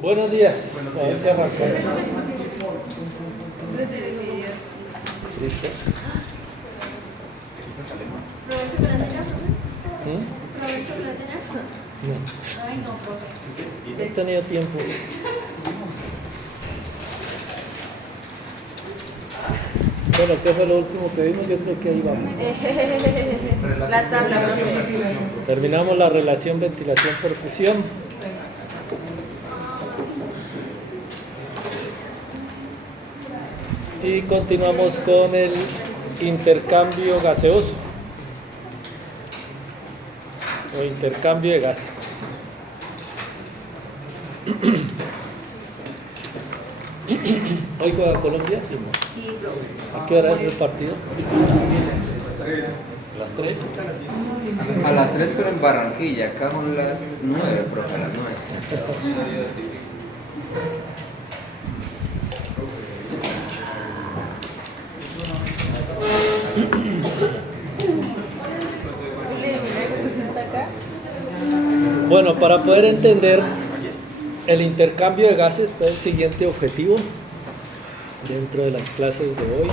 Buenos días. A ver si arrancamos. ¿Listo? No. He tenido tiempo. Bueno, ¿qué fue lo último que vimos? Yo creo que ahí vamos. La tabla, profe. Terminamos la relación ventilación-perfusión. Y continuamos con el intercambio gaseoso o intercambio de gases. ¿Hoy juega Colombia? Sí, ¿no? ¿A qué hora es el partido? ¿A las 3? A las 3, pero en Barranquilla. Acá son las 9, profe, a las 9. Bueno, para poder entender el intercambio de gases, pues el siguiente objetivo dentro de las clases de hoy.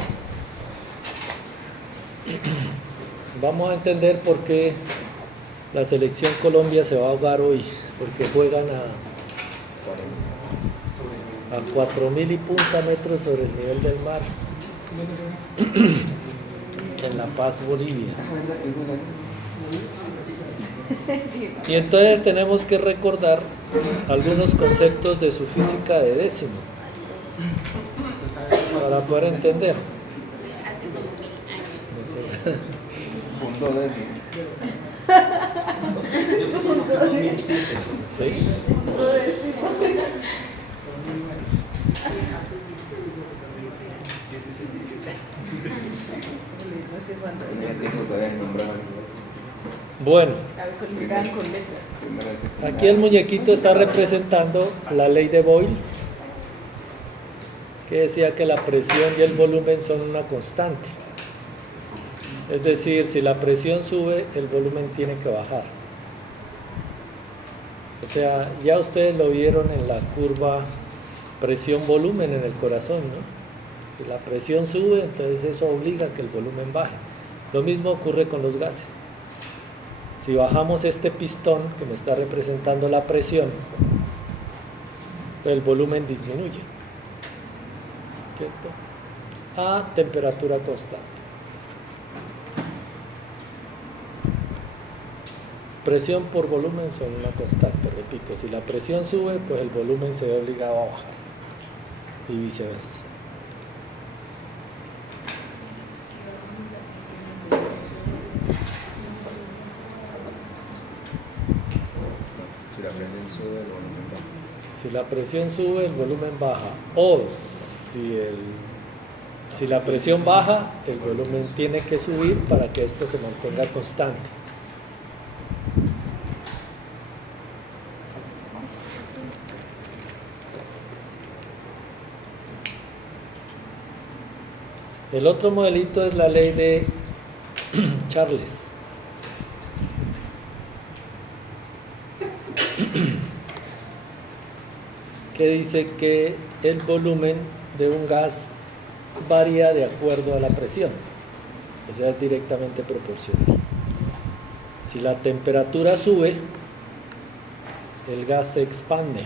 Vamos a entender por qué la selección Colombia se va a ahogar hoy, porque juegan a 4.000 y punta metros sobre el nivel del mar en La Paz, Bolivia. Y entonces tenemos que recordar algunos conceptos de su física de décimo para poder entender. Punto décimo. ¿Sí? Bueno, aquí el muñequito está representando la ley de Boyle, que decía que la presión y el volumen son una constante. Es decir, si la presión sube, el volumen tiene que bajar. O sea, ya ustedes lo vieron en la curva presión-volumen en el corazón, ¿no? Si la presión sube, entonces eso obliga a que el volumen baje. Lo mismo ocurre con los gases. Si bajamos este pistón que me está representando la presión, el volumen disminuye, ¿cierto? A temperatura constante. Presión por volumen son una constante, repito. Si la presión sube, pues el volumen se ve obligado a bajar y viceversa. Si la presión sube, el volumen baja. O si la presión baja, el volumen tiene que subir para que esto se mantenga constante. El otro modelito es la ley de Charles. Que dice que el volumen de un gas varía de acuerdo a la presión, o sea, es directamente proporcional. Si la temperatura sube, el gas se expande.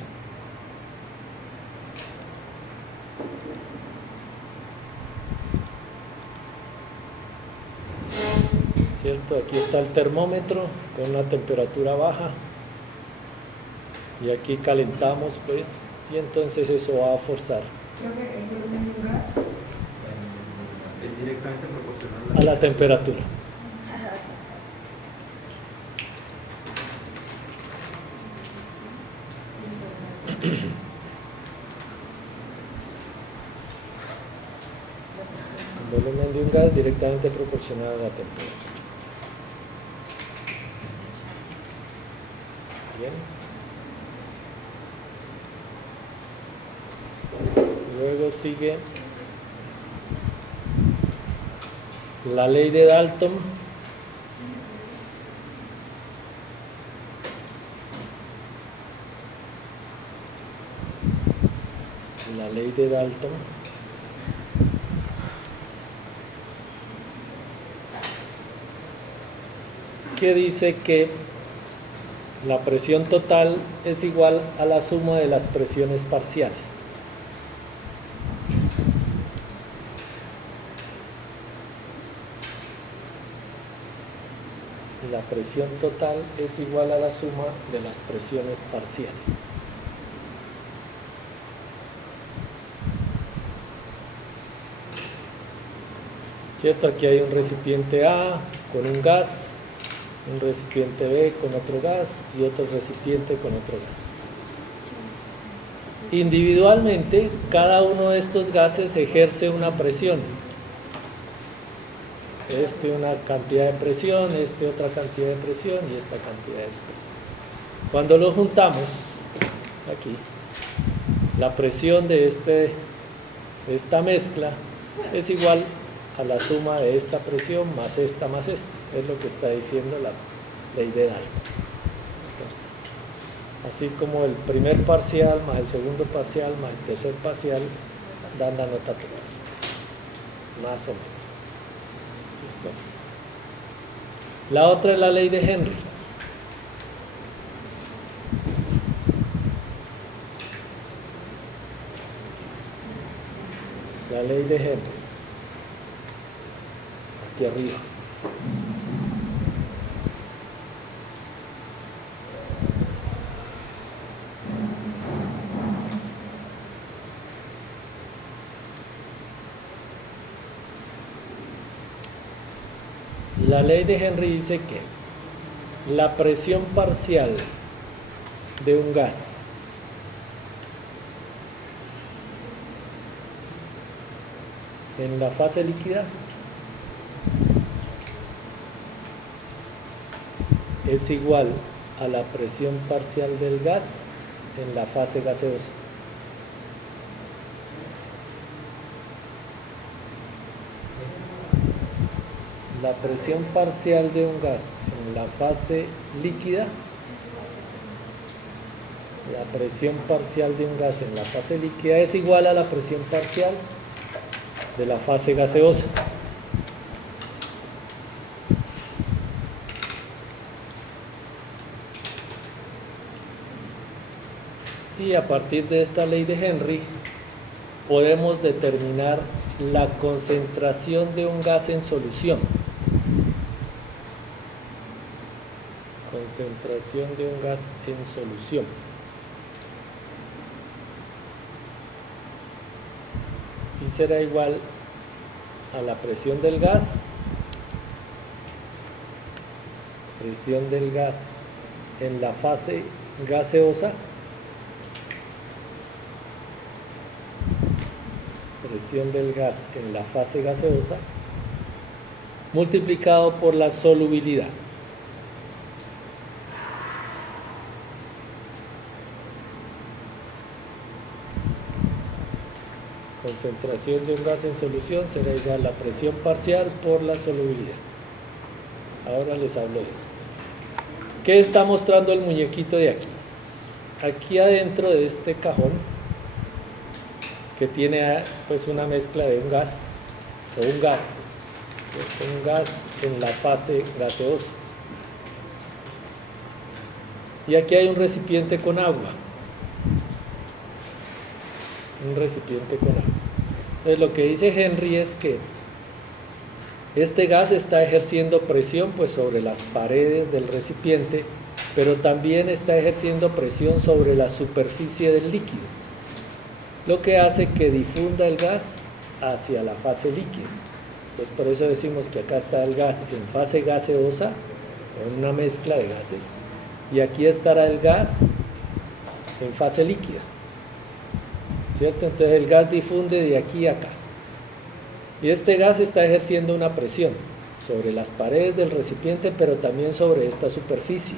¿Cierto? Aquí está el termómetro con una temperatura baja y aquí calentamos, pues, y entonces eso va a forzar Es directamente proporcional a la temperatura. El volumen de un gas directamente proporcional a la temperatura. Bien. Luego sigue la ley de Dalton. la ley de Dalton, que dice que la presión total es igual a la suma de las presiones parciales. La presión total es igual a la suma de las presiones parciales. ¿Cierto? Aquí hay un recipiente A con un gas, un recipiente B con otro gas y otro recipiente con otro gas. Individualmente, cada uno de estos gases ejerce una presión. Este una cantidad de presión, este otra cantidad de presión y esta cantidad de presión. Cuando lo juntamos, aquí, la presión de esta mezcla es igual a la suma de esta presión más esta, es lo que está diciendo la ley de Dalton. Así como el primer parcial más el segundo parcial más el tercer parcial dan la nota total, más o menos. ¿Listo? La otra es la ley de Henry. La ley de Henry. Aquí arriba. La ley de Henry dice que la presión parcial de un gas en la fase líquida es igual a la presión parcial del gas en la fase gaseosa. La presión parcial de un gas en la fase líquida, la presión parcial de un gas en la fase líquida es igual a la presión parcial de la fase gaseosa. Y a partir de esta ley de Henry podemos determinar la concentración de un gas en solución. Concentración de un gas en solución. Y será igual a la presión del gas en la fase gaseosa, presión del gas en la fase gaseosa multiplicado por la solubilidad. Concentración de un gas en solución será igual a la presión parcial por la solubilidad. Ahora les hablo de eso. ¿Qué está mostrando el muñequito de aquí? Aquí adentro de este cajón, que tiene pues una mezcla de un gas en la fase gaseosa. Y aquí hay un recipiente con agua. Un recipiente con agua. Entonces lo que dice Henry es que este gas está ejerciendo presión pues sobre las paredes del recipiente, pero también está ejerciendo presión sobre la superficie del líquido, lo que hace que difunda el gas hacia la fase líquida. Entonces por eso decimos que acá está el gas en fase gaseosa, o en una mezcla de gases, y aquí estará el gas en fase líquida, ¿cierto? Entonces el gas difunde de aquí a acá, y este gas está ejerciendo una presión sobre las paredes del recipiente, pero también sobre esta superficie,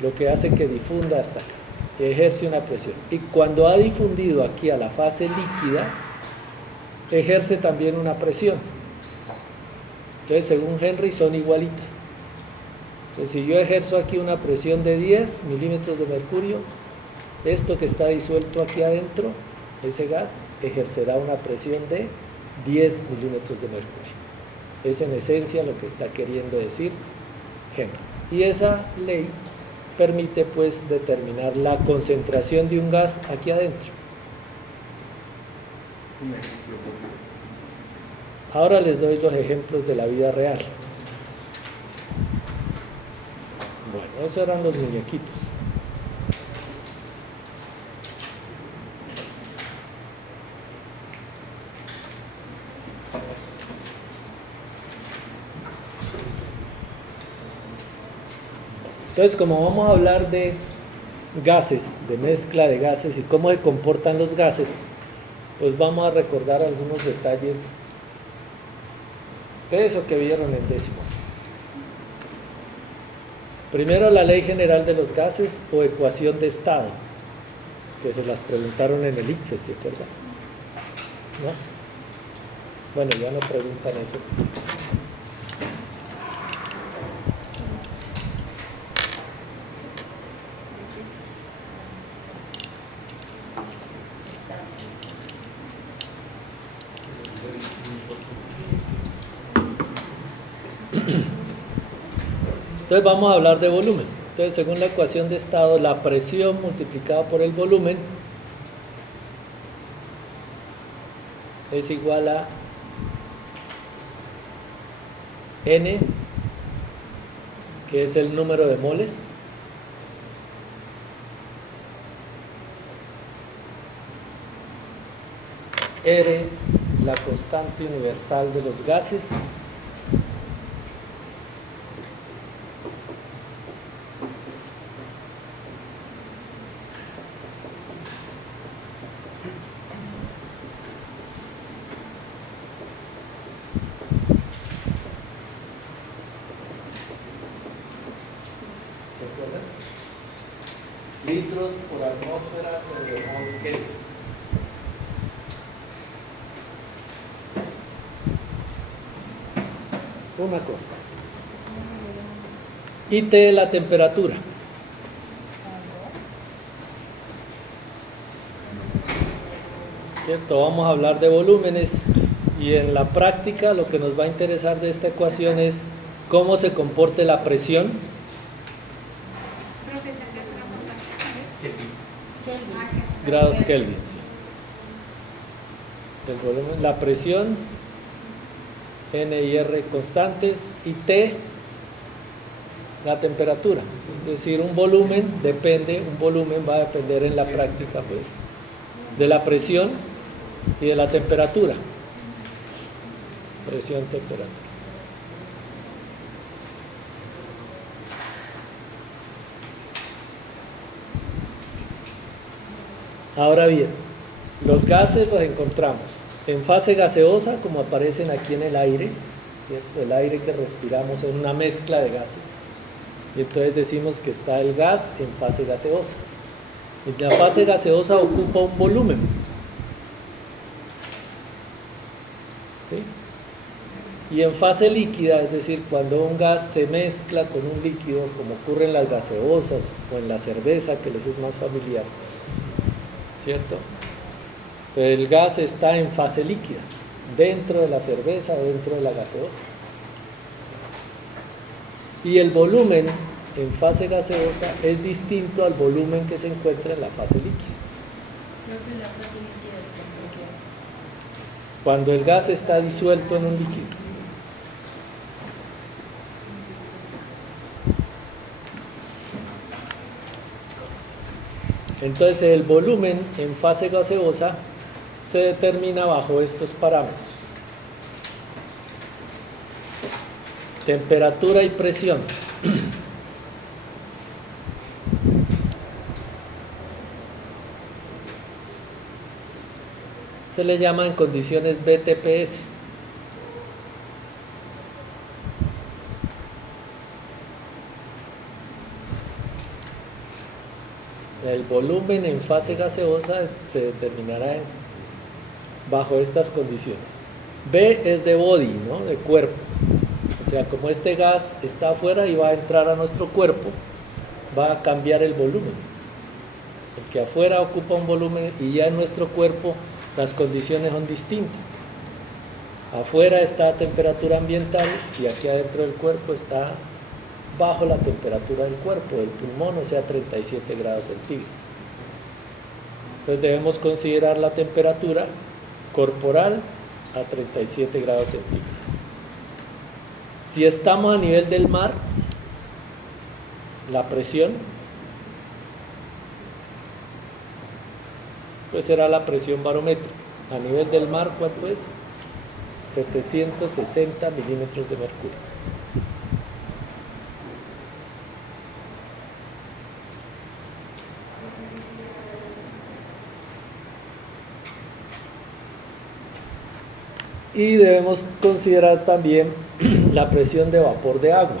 lo que hace que difunda hasta acá, ejerce una presión. Y cuando ha difundido aquí a la fase líquida, ejerce también una presión. Entonces, según Henry, son igualitas. Entonces, si yo ejerzo aquí una presión de 10 milímetros de mercurio, esto que está disuelto aquí adentro ese gas ejercerá una presión de 10 milímetros de mercurio. Es en esencia lo que está queriendo decir Henry. Y esa ley permite pues determinar la concentración de un gas aquí adentro. Un ejemplo, por favor. Ahora les doy los ejemplos de la vida real. Bueno, esos eran los muñequitos. Entonces, como vamos a hablar de gases, de mezcla de gases y cómo se comportan los gases, pues vamos a recordar algunos detalles de eso que vieron en décimo. Primero, la ley general de los gases o ecuación de estado, que se las preguntaron en el ICFES, ¿se acuerdan? ¿No? Bueno, ya no preguntan eso. Entonces vamos a hablar de volumen. Entonces, según la ecuación de estado, la presión multiplicada por el volumen es igual a N, que es el número de moles, R, la constante universal de los gases, litros por atmósfera sobre mol Kelvin. Una constante. Y T, la temperatura. ¿Cierto? Vamos a hablar de volúmenes y en la práctica lo que nos va a interesar de esta ecuación es cómo se comporte la presión. Grados Kelvin, sí. El volumen, la presión, N y R constantes, y T, la temperatura. Es decir, un volumen va a depender en la práctica, pues, de la presión y de la temperatura. Presión, temperatura. Ahora bien, los gases los encontramos en fase gaseosa, como aparecen aquí en el aire, ¿cierto? El aire que respiramos es una mezcla de gases. Y entonces decimos que está el gas en fase gaseosa. Y la fase gaseosa ocupa un volumen. ¿Sí? Y en fase líquida, es decir, cuando un gas se mezcla con un líquido, como ocurre en las gaseosas o en la cerveza, que les es más familiar, ¿cierto? El gas está en fase líquida, dentro de la cerveza o dentro de la gaseosa. Y el volumen en fase gaseosa es distinto al volumen que se encuentra en la fase líquida. Creo que la fase líquida es Cuando el gas está disuelto en un líquido. Entonces el volumen en fase gaseosa se determina bajo estos parámetros: temperatura y presión. Se le llama en condiciones BTPS. El volumen en fase gaseosa se determinará bajo estas condiciones. B es de body, ¿no? De cuerpo. O sea, como este gas está afuera y va a entrar a nuestro cuerpo, va a cambiar el volumen. Porque afuera ocupa un volumen y ya en nuestro cuerpo las condiciones son distintas. Afuera está a temperatura ambiental y aquí adentro del cuerpo está bajo la temperatura del cuerpo, del pulmón, o sea, 37 grados centígrados. Entonces debemos considerar la temperatura corporal a 37 grados centígrados. Si estamos a nivel del mar, la presión, pues será la presión barométrica. A nivel del mar, ¿cuánto es? 760 milímetros de mercurio. Y debemos considerar también la presión de vapor de agua.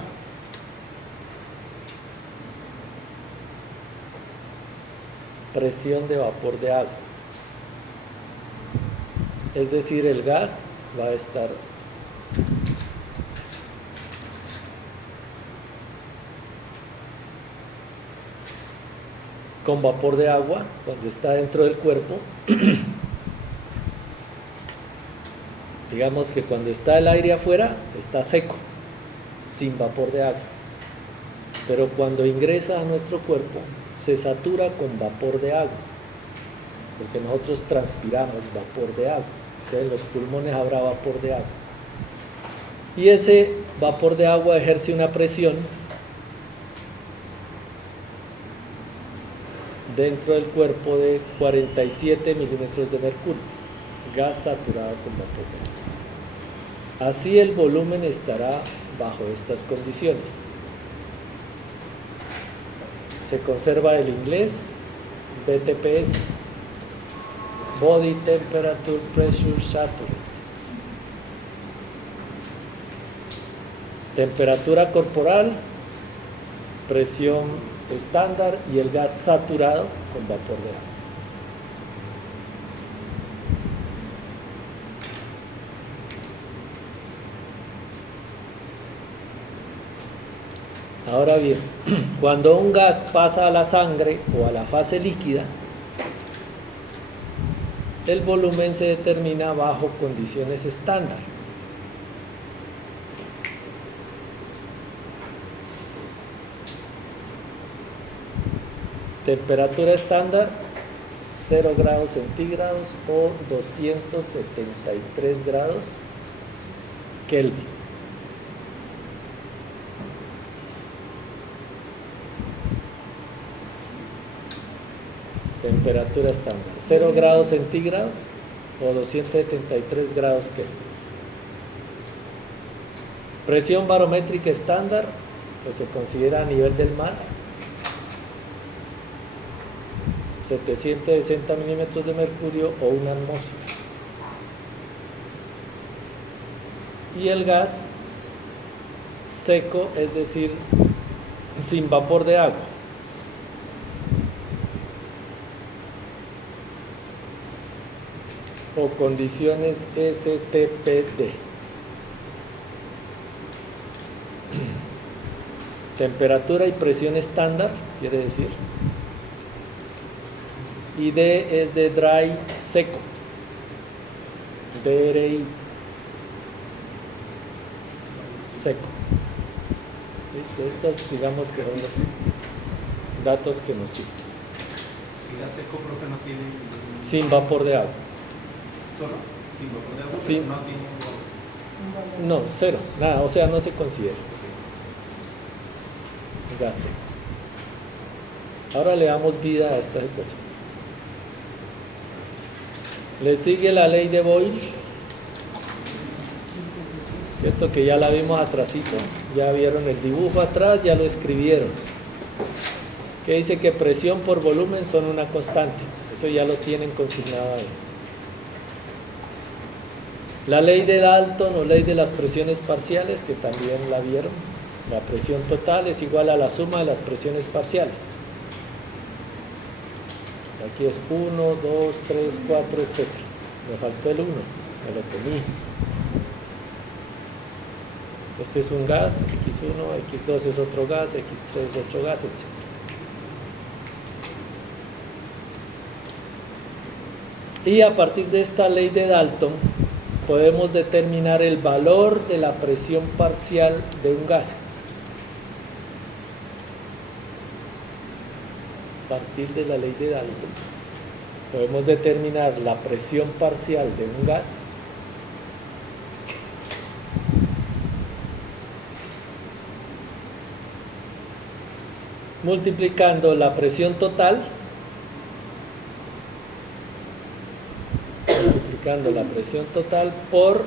Presión de vapor de agua. Es decir, el gas va a estar con vapor de agua cuando está dentro del cuerpo. Digamos que cuando está el aire afuera está seco, sin vapor de agua. Pero cuando ingresa a nuestro cuerpo se satura con vapor de agua, porque nosotros transpiramos vapor de agua. Entonces en los pulmones habrá vapor de agua. Y ese vapor de agua ejerce una presión dentro del cuerpo de 47 milímetros de mercurio, gas saturado con vapor de agua. Así el volumen estará bajo estas condiciones. Se conserva el inglés, BTPS, Body Temperature Pressure Saturate. Temperatura corporal, presión estándar y el gas saturado con vapor de agua. Ahora bien, cuando un gas pasa a la sangre o a la fase líquida, el volumen se determina bajo condiciones estándar. Temperatura estándar 0 grados centígrados o 273 grados Kelvin. Temperatura estándar 0 grados centígrados o 273 grados Kelvin. Presión barométrica estándar, pues se considera a nivel del mar, 760 milímetros de mercurio o una atmósfera. Y el gas seco, es decir, sin vapor de agua, o condiciones STPD. Temperatura y presión estándar, quiere decir. Y D es de dry, seco. DRI, seco. ¿Listo? Estos, digamos que son los datos que nos sirven. Y gas seco, profe, no tiene ningún... Sin vapor de agua. ¿Solo? Sin vapor de agua, Sí. no tiene... No, cero, nada, o sea, no se considera gas seco. Ahora le damos vida a estas ecuaciones. Le sigue la ley de Boyle, cierto que ya la vimos atrasito, ya vieron el dibujo atrás, ya lo escribieron, que dice que presión por volumen son una constante, eso ya lo tienen consignado ahí. La ley de Dalton o ley de las presiones parciales, que también la vieron, la presión total es igual a la suma de las presiones parciales. Aquí es 1, 2, 3, 4, etc. Me faltó el 1, me lo comí. Este es un gas, X1, X2 es otro gas, X3 es otro gas, etc. Y a partir de esta ley de Dalton podemos determinar el valor de la presión parcial de un gas. A partir de la ley de Dalton podemos determinar la presión parcial de un gas multiplicando la presión total por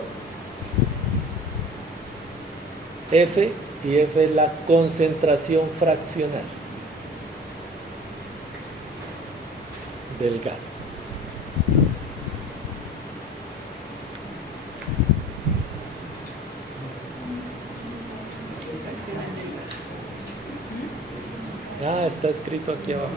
F, y F es la concentración fraccional del gas. Está escrito aquí abajo.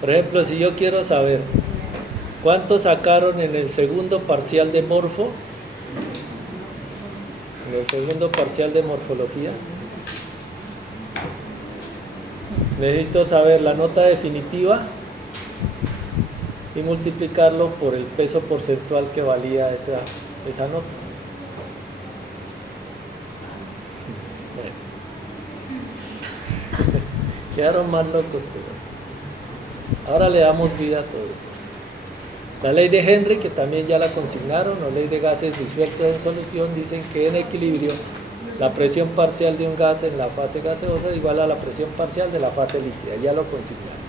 Por ejemplo, si yo quiero saber cuánto sacaron en el segundo parcial de morfo, en el segundo parcial de morfología, necesito saber la nota definitiva y multiplicarlo por el peso porcentual que valía esa nota. Bueno. Quedaron más locos, pero ahora le damos vida a todo esto. La ley de Henry, que también ya la consignaron, o ley de gases disueltos en solución, dicen que en equilibrio la presión parcial de un gas en la fase gaseosa es igual a la presión parcial de la fase líquida, ya lo consignaron.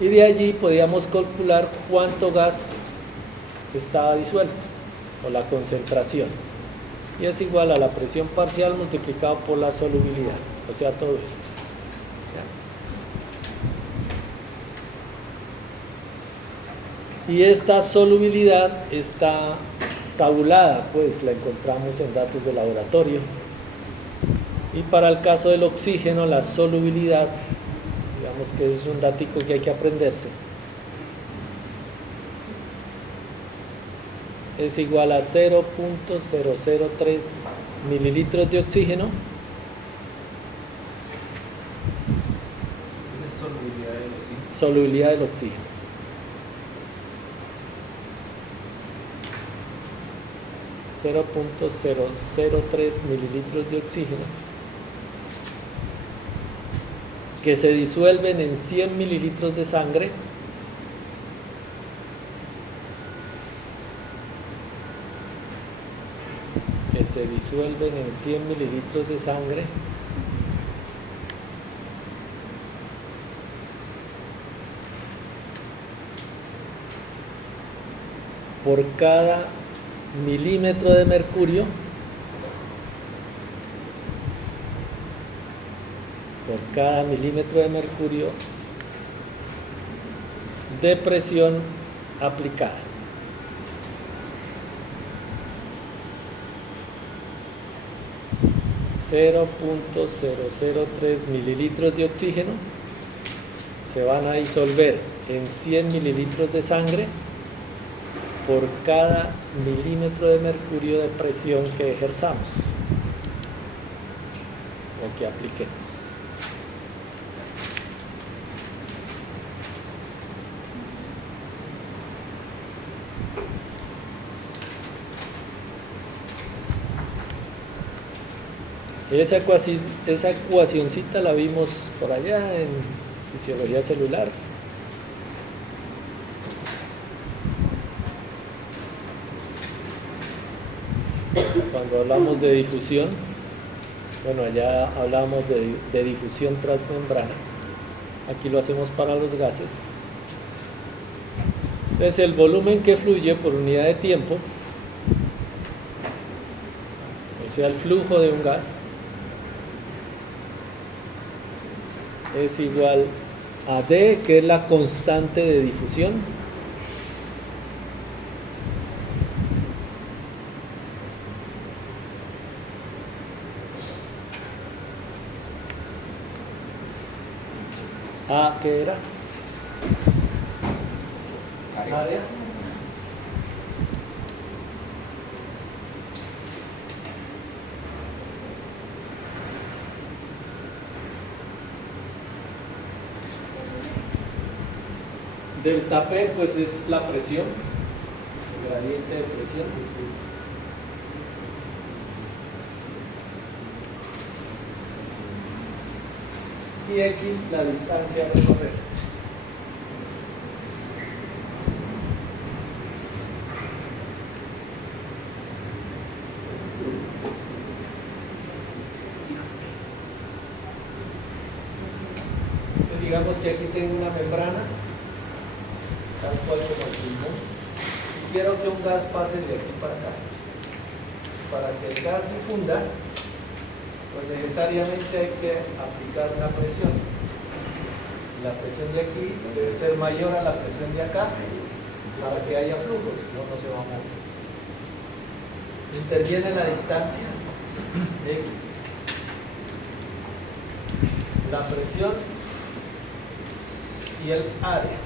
Y de allí podíamos calcular cuánto gas estaba disuelto, o la concentración. Y es igual a la presión parcial multiplicado por la solubilidad, o sea, todo esto. Y esta solubilidad está tabulada, pues la encontramos en datos de laboratorio. Y para el caso del oxígeno, la solubilidad, digamos que es un datico que hay que aprenderse, es igual a 0.003 mililitros de oxígeno. Esa es solubilidad del oxígeno. Solubilidad del oxígeno. .003 mililitros de oxígeno que se disuelven en 100 mililitros de sangre por cada milímetro de mercurio de presión aplicada. .003 mililitros de oxígeno se van a disolver en 100 mililitros de sangre por cada milímetro de mercurio de presión que ejerzamos o que apliquemos. Esa ecuacioncita la vimos por allá en fisiología celular. Cuando hablamos de difusión, bueno, allá hablamos de difusión transmembrana. Aquí lo hacemos para los gases. Entonces el volumen que fluye por unidad de tiempo, o sea el flujo de un gas, es igual a D, que es la constante de difusión, A, ¿qué era? Área. Delta P pues es la presión, el gradiente de presión. Y X la distancia a recorrer. Entonces, digamos que aquí tengo una membrana, tal cual como el pulmón, y quiero que un gas pase de aquí para acá. Para que el gas difunda, pues necesariamente hay que aplicar una presión. La presión de aquí debe ser mayor a la presión de acá para que haya flujo, si no, no se va a mover. Interviene la distancia X, la presión y el área.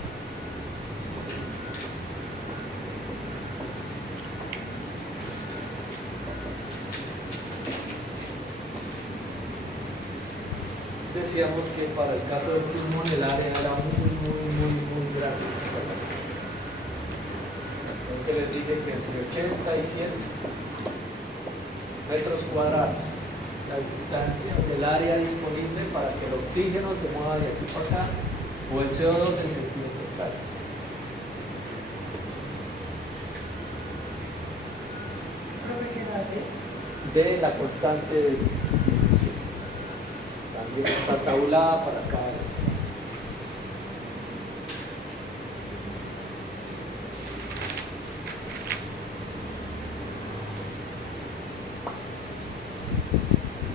Decíamos que para el caso del pulmón el área era muy grande. Entonces les dije que entre 80 y 100 metros cuadrados la distancia, o sea, el área disponible para que el oxígeno se mueva de aquí para acá, o el CO2 en centímetros claro. De la constante de difusión. También está tabulada para cada vez.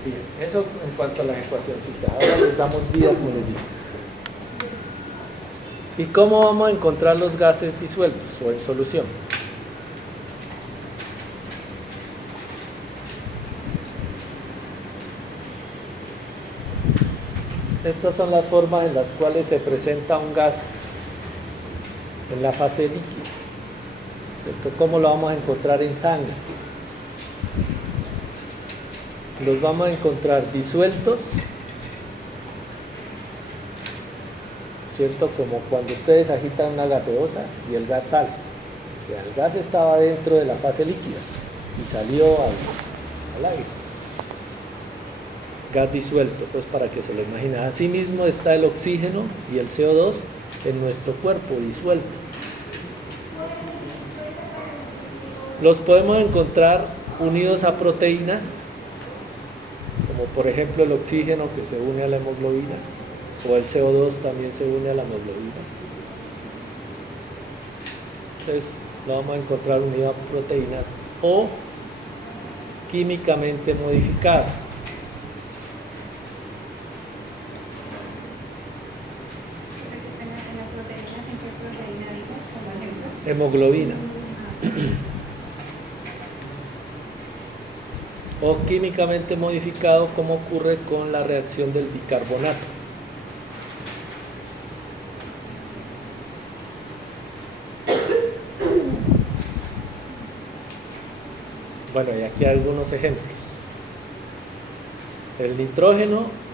Bien, eso en cuanto a las ecuacioncitas. Ahora les damos vida, como les digo. ¿Y cómo vamos a encontrar los gases disueltos o en solución? Estas son las formas en las cuales se presenta un gas en la fase líquida. ¿Cómo lo vamos a encontrar en sangre? Los vamos a encontrar disueltos, ¿cierto? Como cuando ustedes agitan una gaseosa y el gas sale. O sea, el gas estaba dentro de la fase líquida y salió al aire. Gas disuelto, pues para que se lo imaginen. Asimismo está el oxígeno y el CO2 en nuestro cuerpo disuelto. Los podemos encontrar unidos a proteínas, como por ejemplo el oxígeno que se une a la hemoglobina, o el CO2 también se une a la hemoglobina. Entonces lo vamos a encontrar unido a proteínas o químicamente modificado. Hemoglobina. O químicamente modificado, como ocurre con la reacción del bicarbonato. Bueno, y aquí hay algunos ejemplos. El nitrógeno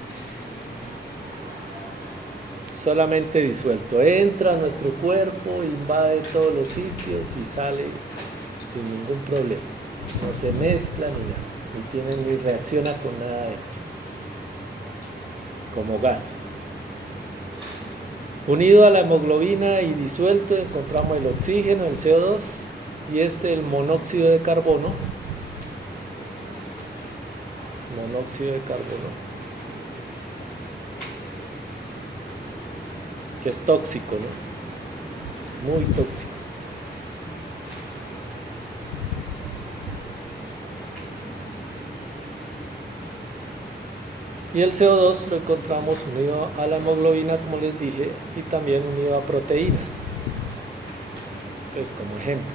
solamente disuelto, entra a nuestro cuerpo, invade todos los sitios y sale sin ningún problema. No se mezcla ni reacciona con nada dentro, como gas. Unido a la hemoglobina y disuelto encontramos el oxígeno, el CO2 y el monóxido de carbono. Monóxido de carbono, que es tóxico, ¿no? Muy tóxico. Y el CO2 lo encontramos unido a la hemoglobina, como les dije, y también unido a proteínas. Pues como ejemplo.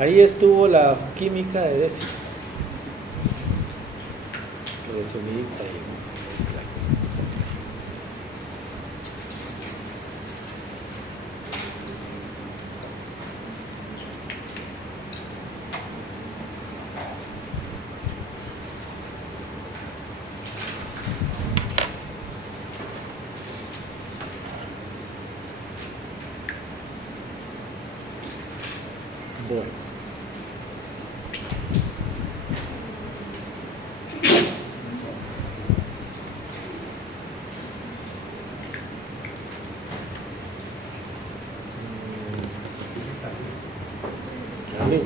Ahí estuvo la química de décimo. Resumidita ahí. Bueno. Salud.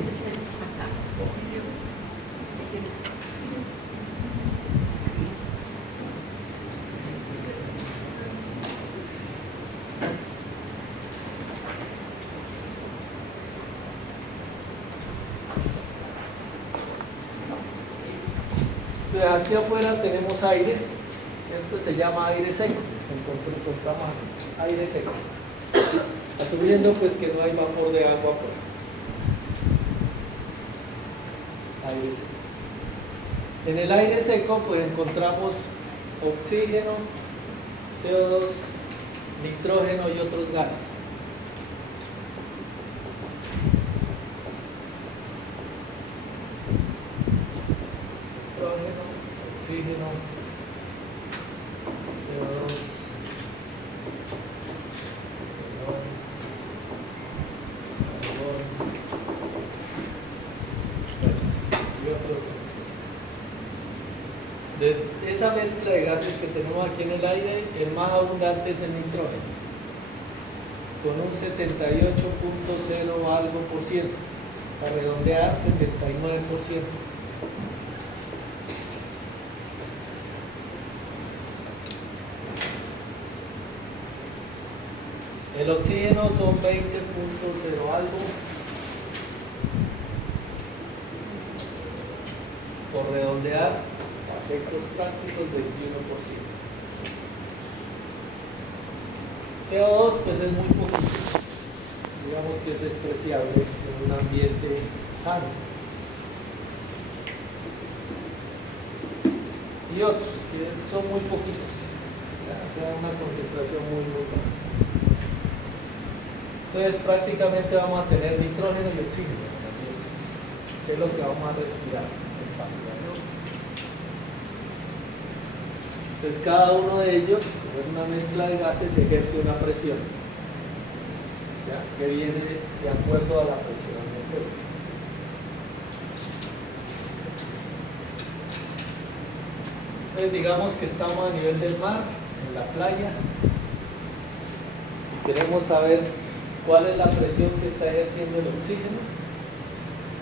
Entonces, aquí afuera tenemos aire, esto se llama aire seco, encontramos aire seco, asumiendo pues que no hay vapor de agua por aire seco. En el aire seco pues encontramos oxígeno, CO2, nitrógeno y otros gases. Nitrógeno, oxígeno, CO2, carbono, y otros gases. De esa mezcla de gases que tenemos aquí en el aire, el más abundante es el nitrógeno, con un 78.0 algo por ciento, para redondear 79%. El oxígeno son 20.0 algo, por redondear, a efectos prácticos 21%. CO2 pues es muy poquito, digamos que es despreciable en un ambiente sano. Y otros que son muy poquitos, ¿ya? O sea, una concentración muy baja. Entonces prácticamente vamos a tener nitrógeno y oxígeno en el ambiente, que es lo que vamos a respirar en fase gaseosa. Entonces cada uno de ellos, como es una mezcla de gases, ejerce una presión, ¿ya? Que viene de acuerdo a la presión atmosférica. Entonces digamos que estamos a nivel del mar, en la playa, y queremos saber cuál es la presión que está ejerciendo el oxígeno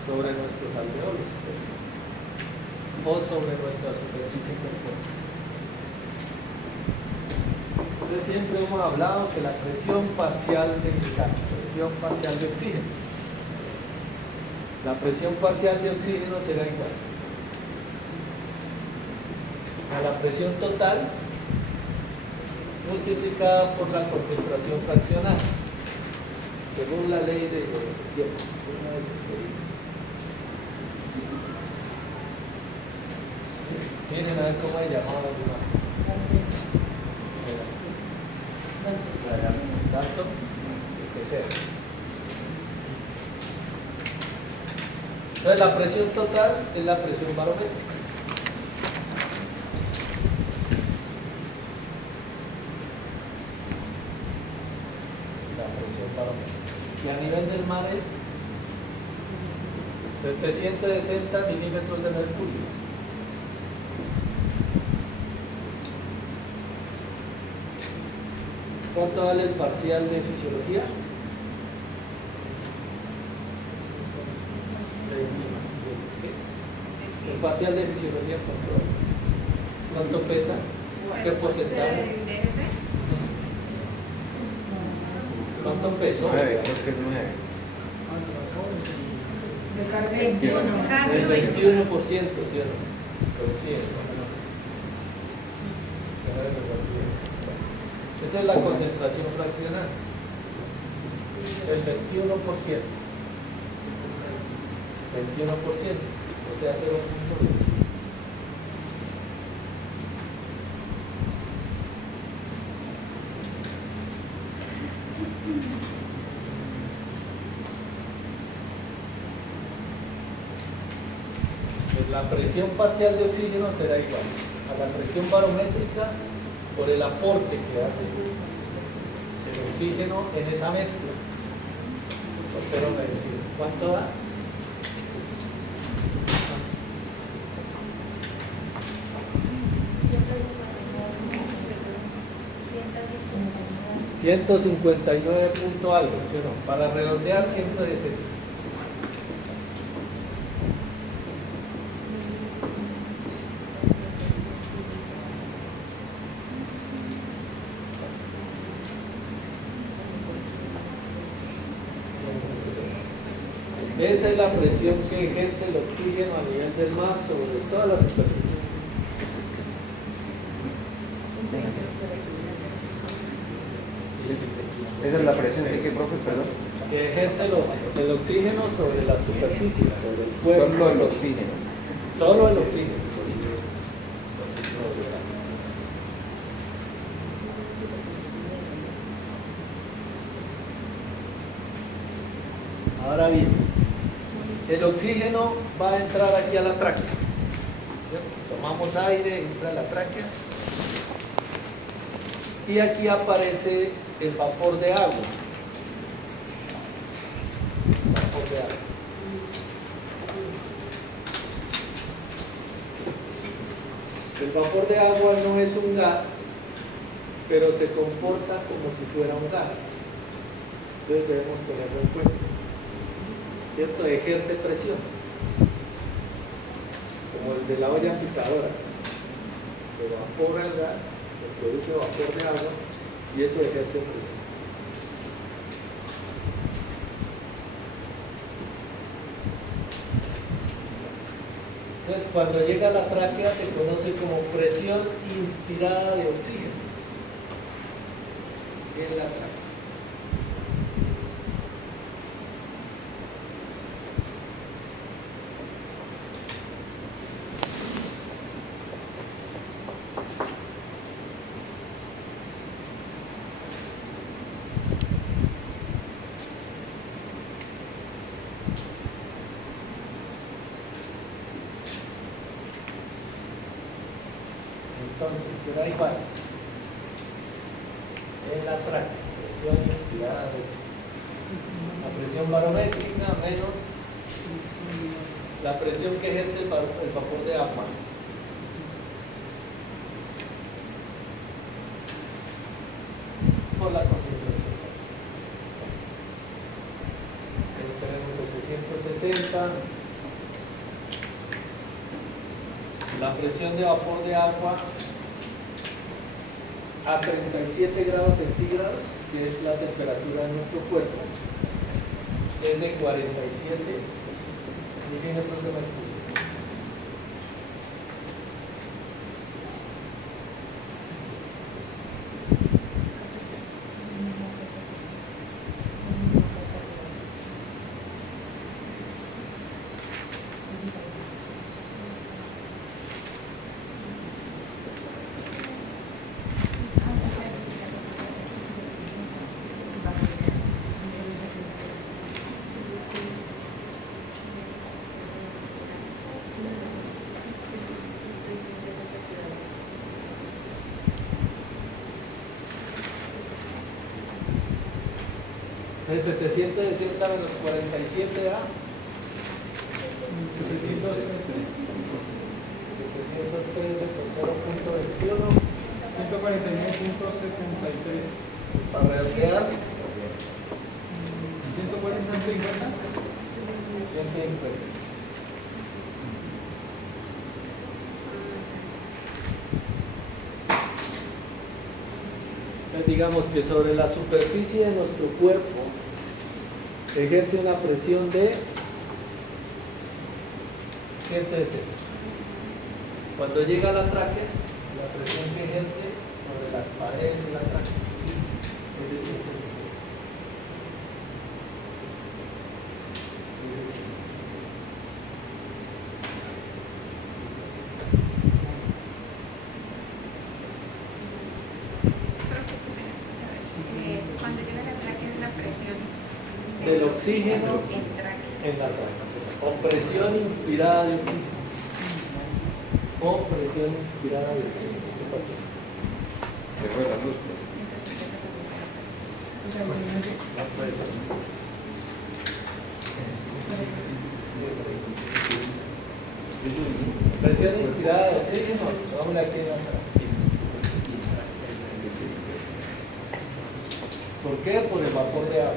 sobre nuestros alveolos, pues, o sobre nuestra superficie corporal. Entonces siempre hemos hablado que la presión parcial de gas, presión parcial de oxígeno. La presión parcial de oxígeno será igual a la presión total multiplicada por la concentración fraccional, según la ley de tiempo, uno de sus queridos. Miren a ver cómo hay llamado tanto que sea. Entonces la presión total es la presión barométrica. La presión barométrica. Y a nivel del mar es 760 milímetros de mercurio. ¿Cuánto vale el parcial de fisiología? El parcial de fisiología, ¿cuánto pesa? ¿Qué porcentaje? ¿Cuánto pesó? 9, creo que es 9. De carga. 21. El 21%, ¿sí o no? Pues sí, esa es la concentración fraccional. El 21%. 21%. O sea, 0.2. Pues la presión parcial de oxígeno será igual a la presión barométrica por el aporte que hace el oxígeno en esa mezcla por 0,21. ¿Cuánto da? $159 punto algo, ¿sí o no? Para redondear, 160. Esa es la presión que ejerce el oxígeno a nivel del mar sobre todas las superficies. Esa es la presión de qué, profe, perdón. Que ejerce el oxígeno sobre las superficies, sobre el cuerpo. Solo el oxígeno. Solo el oxígeno. Ahora bien, el oxígeno va a entrar aquí a la tráquea. ¿Cierto? Tomamos aire, entra a la tráquea. Y aquí aparece el vapor de agua. Vapor de agua. El vapor de agua no es un gas, pero se comporta como si fuera un gas. Entonces debemos tenerlo en cuenta. ¿Cierto? Ejerce presión. Como el de la olla picadora. Se evapora el gas, se produce vapor de agua y eso ejerce presión. Entonces, cuando llega a la tráquea se conoce como presión inspirada de oxígeno en la tráquea. Entonces será igual en la tráquea, presión inspirada de oxígeno. La presión barométrica menos la presión que ejerce el vapor de agua. Por la concentración. Entonces tenemos 760. La presión de vapor de agua a 37 grados centígrados, que es la temperatura de nuestro cuerpo, es de 47 milímetros de mercurio. De 760 menos 47 da 713 con 0.21, 149.73. para redondear 140, 150. 150. Entonces digamos que sobre la superficie de nuestro cuerpo ejerce una presión de 100 de Cuando llega a la tráquea, la presión que ejerce sobre las paredes de la tráquea es de 100 Cuando llega la tráquea es la presión del oxígeno en tráquea. en la tráquea. O presión inspirada de oxígeno. O presión inspirada de oxígeno. ¿Qué pasó? Se fue la luz. 150 No puede ser. Presión inspirada de oxígeno. Vamos aquí en la tráquea. ¿Por qué? Por el vapor de agua.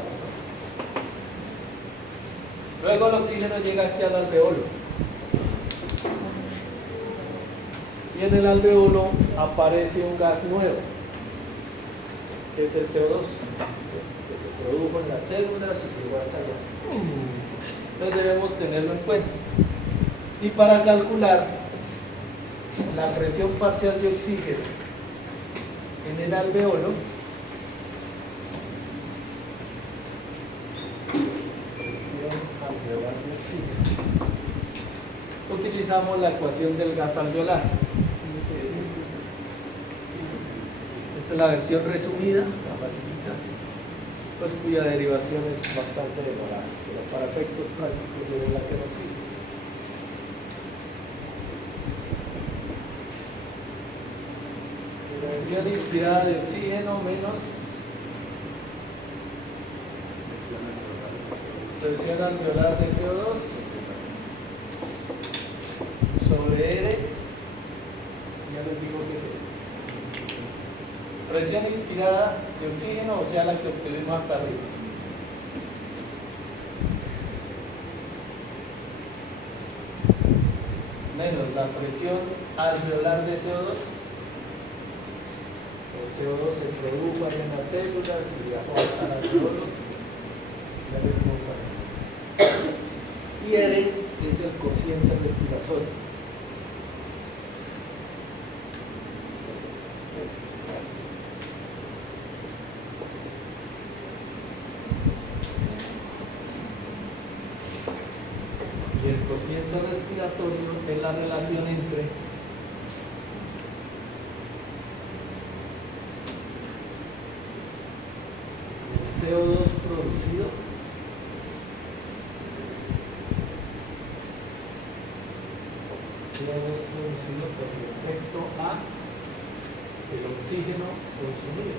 Luego el oxígeno llega aquí al alveolo. Y en el alveolo aparece un gas nuevo, que es el CO2, que se produjo en las células y llegó hasta allá. Entonces debemos tenerlo en cuenta. Y para calcular la presión parcial de oxígeno en el alveolo, alveolar de oxígeno, utilizamos la ecuación del gas alveolar, que es esta. Esta es la versión resumida, la facilita, pues cuya derivación es bastante demorada, pero para efectos prácticos es la que nos sirve. La versión inspirada de oxígeno menos presión alveolar de CO2 sobre R, ya les digo que es presión inspirada de oxígeno, o sea la que obtuvimos hasta arriba. Menos la presión alveolar de CO2. El CO2 se produjo ahí en las células y viajó hasta el alveolo. Ya les digo cuál es. Y R es el cociente respiratorio. Y el cociente respiratorio es la relación entre el CO2 producido con respecto a el oxígeno consumido.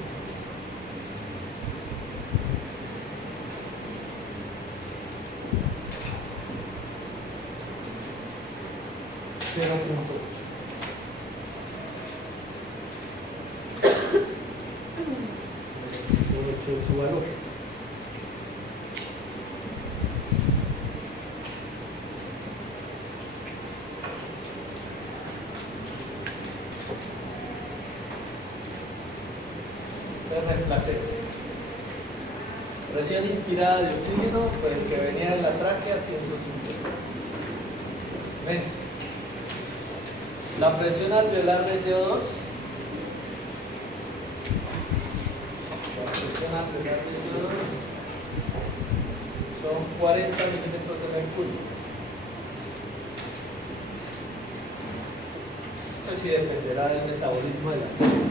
Es su valor. Reemplacemos. Presión inspirada de oxígeno por el que venía de la tráquea 150. Ven. La presión alveolar de CO2. La presión alveolar de CO2 son 40 milímetros de mercurio. Pues sí, dependerá del metabolismo de la célula.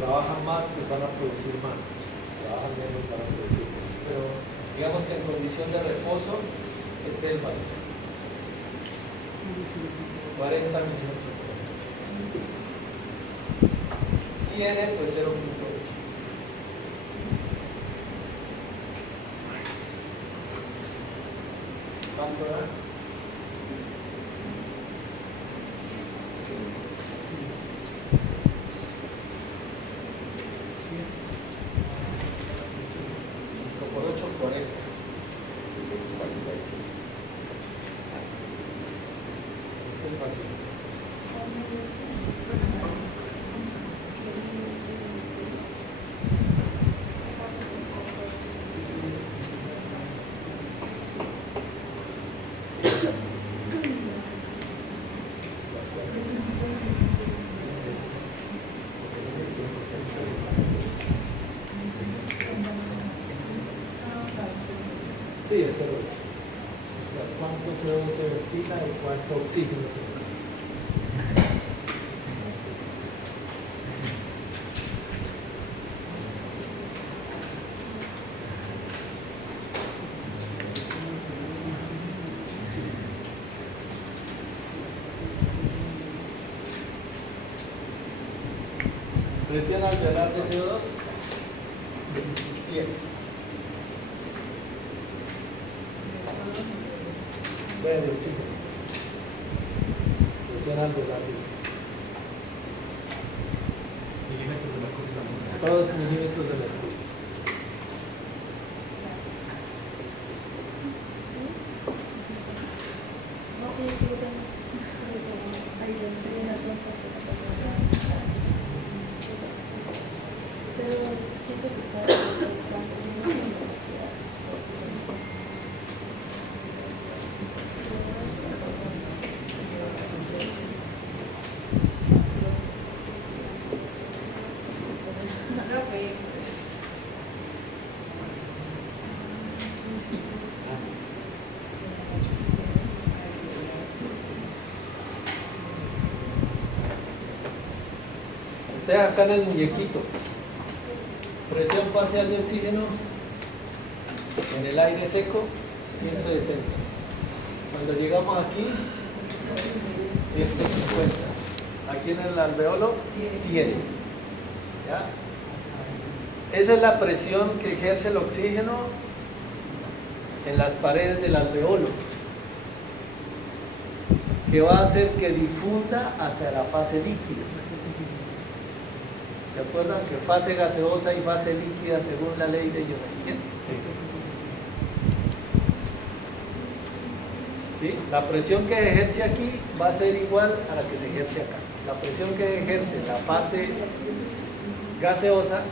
Trabajan más, pues van a producir más. Trabajan menos, van a producir menos. Pero digamos que en condición de reposo, este es el valor. 40 milímetros. Y N, pues 0.8. ¿Cuánto da? Esto es fácil. oxígeno. Presión alveolar de CO2, 100. Bueno, de oxígeno. Presión alveolar de oxígeno. Milímetros de mercurio. 2 milímetros de mercurio. Entonces acá en el muñequito, presión parcial de oxígeno en el aire seco, 160. Cuando llegamos aquí, 150. Aquí en el alveolo, 100. ¿Ya? Esa es la presión que ejerce el oxígeno en las paredes del alveolo, que va a hacer que difunda hacia la fase líquida. ¿Se acuerdan que fase gaseosa y fase líquida según la ley de Yonekian? ¿Sí? La presión que ejerce aquí va a ser igual a la que se ejerce acá. La presión que ejerce la fase gaseosa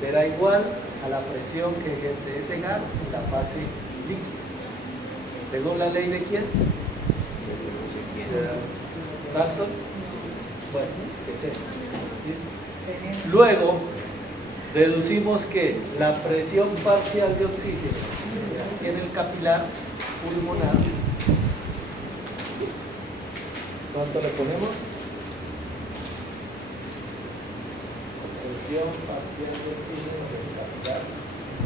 será igual a la presión que ejerce ese gas en la fase líquida. ¿Según la ley de quién? ¿Tanto? Bueno, que sea. ¿Listo? Luego, deducimos que la presión parcial de oxígeno aquí en el capilar pulmonar, ¿cuánto le ponemos? Presión parcial de oxígeno en el capilar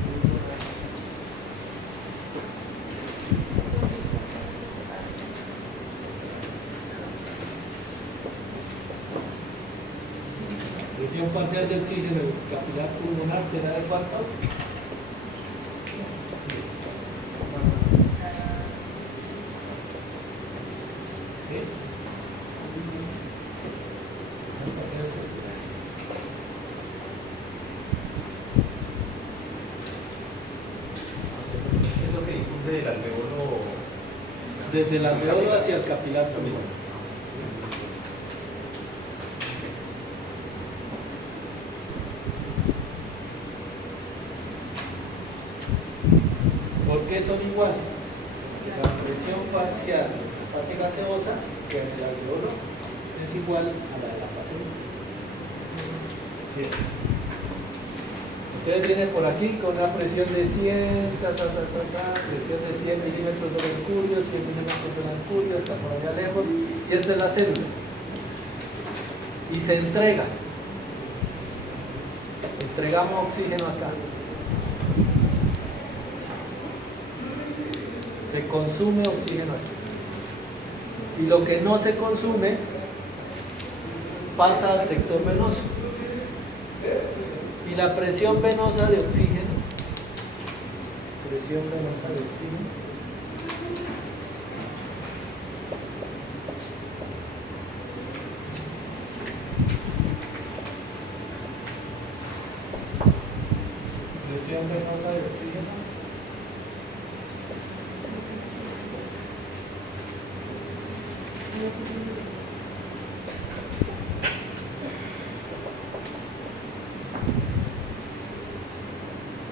pulmonar. Presión parcial de oxígeno en el capilar pulmonar será de cuánto? ¿Sí? Es lo que difunde el alveolo. Desde el alveolo hacia el capilar pulmonar. ¿Por qué son iguales? La presión parcial de la fase gaseosa, o sea, en el alveolo, es igual a la de la fase líquida. 100. Entonces viene por aquí con una presión de 100, presión de 100 milímetros de mercurio, 100 milímetros de mercurio, está por allá lejos, y esta es la célula. Y se entrega. Entregamos oxígeno acá. Se consume oxígeno aquí. Y lo que no se consume pasa al sector venoso. Y la presión venosa de oxígeno, presión venosa de oxígeno, presión venosa de oxígeno,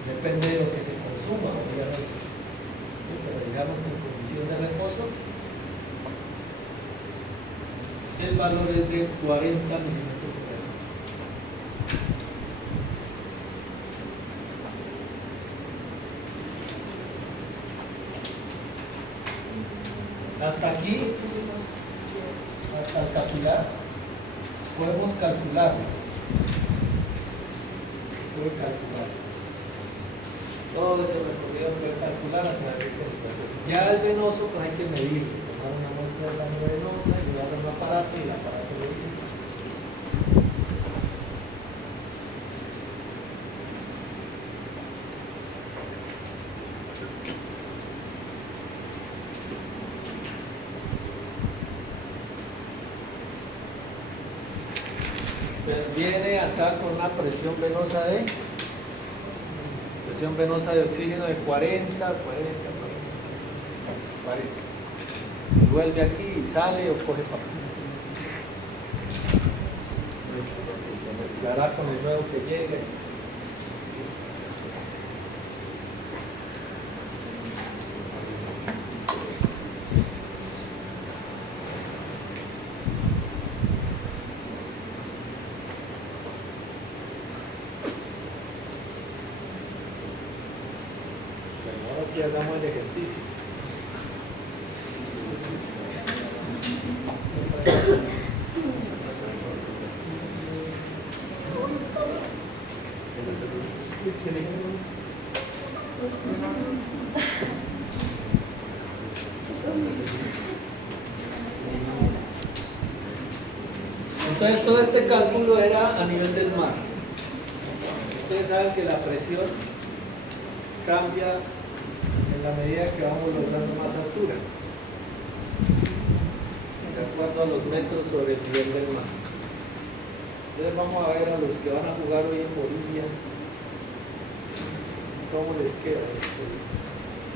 depende de lo que se consuma, obviamente. Pero digamos que en condición de reposo, el valor es de 40 milímetros de mercurio. Hasta aquí hasta el capilar, podemos calcularlo. Puede calcular. Todo ese recorrido puede calcular a través de esta ecuación. Ya el venoso, pues hay que medirlo, tomar una muestra de sangre venosa, llevarlo a un aparato y el aparato lo dice. Entonces viene acá con una presión venosa de oxígeno de 40. Y vuelve aquí y sale o coge papel. Se mezclará con el nuevo que llegue. Ahora sí hagamos el ejercicio. Entonces todo este cálculo era a nivel del mar. Ustedes saben que la presión cambia en la medida que vamos logrando más altura, de acuerdo a los metros sobre el nivel del mar. Entonces vamos a ver a los que van a jugar hoy en Bolivia cómo les queda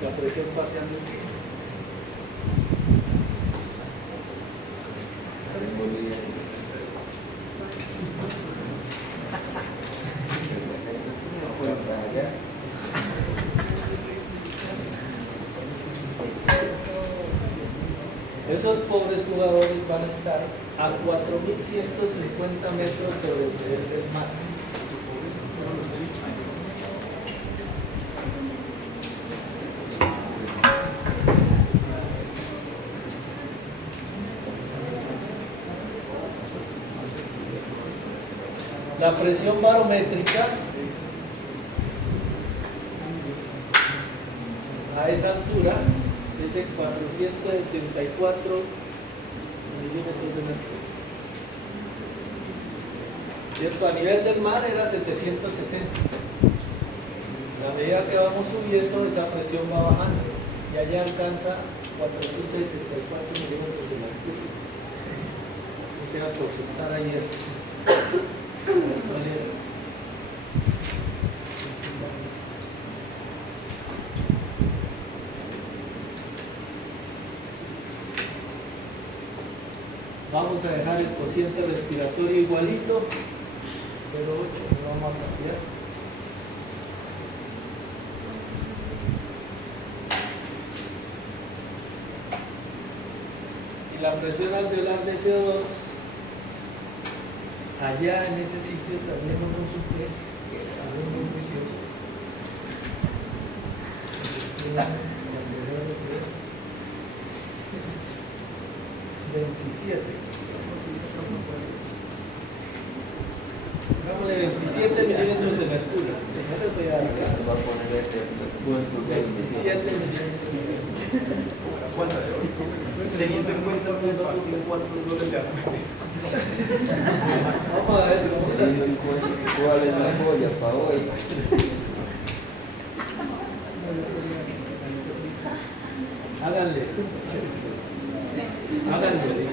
la presión facial del cielo. Esos pobres jugadores van a estar a 4.150 metros sobre el nivel del mar. La presión barométrica a esa altura es de 464 milímetros de mercurio. ¿Cierto? A nivel del mar era 760. A medida que vamos subiendo, esa presión va bajando y allá alcanza 464 milímetros de mercurio. O sea, por citar ayer. Vamos a dejar el cociente respiratorio igualito, 0,8, no vamos a cambiar. Y la presión alveolar de CO2, allá en ese sitio también no supe, que también muy juicioso. Alveolar de CO2. 27. Hagámosle 27 milímetros de mercurio. No se puede dar. 27 milímetros de mercurio. Teniendo en cuenta los datos en cuántos goles le ha metido. Vamos a ver cómo Teniendo en cuenta cuál es la joya para hoy. háganle. Háganle.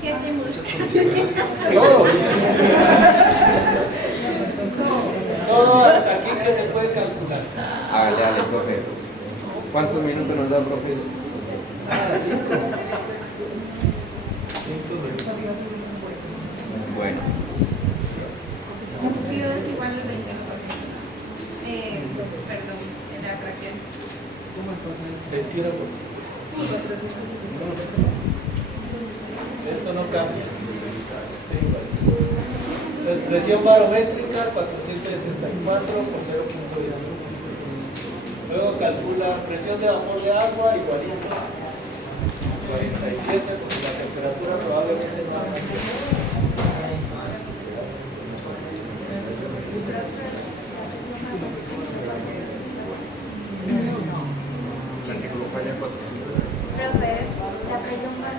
¿Qué hacemos? Todo. Todo hasta aquí que se puede calcular. Hágale, profe. ¿Cuántos minutos nos da, profe? 5. 5 minutos. Bueno. Q es igual al 20%. Perdón, en la fracción. 21%. Esto no cambia. Sí, igual. Entonces, presión barométrica 464 por 0.1. Luego calcula presión de vapor de agua igualito a 47, porque la temperatura probablemente no va a Profe, la presión para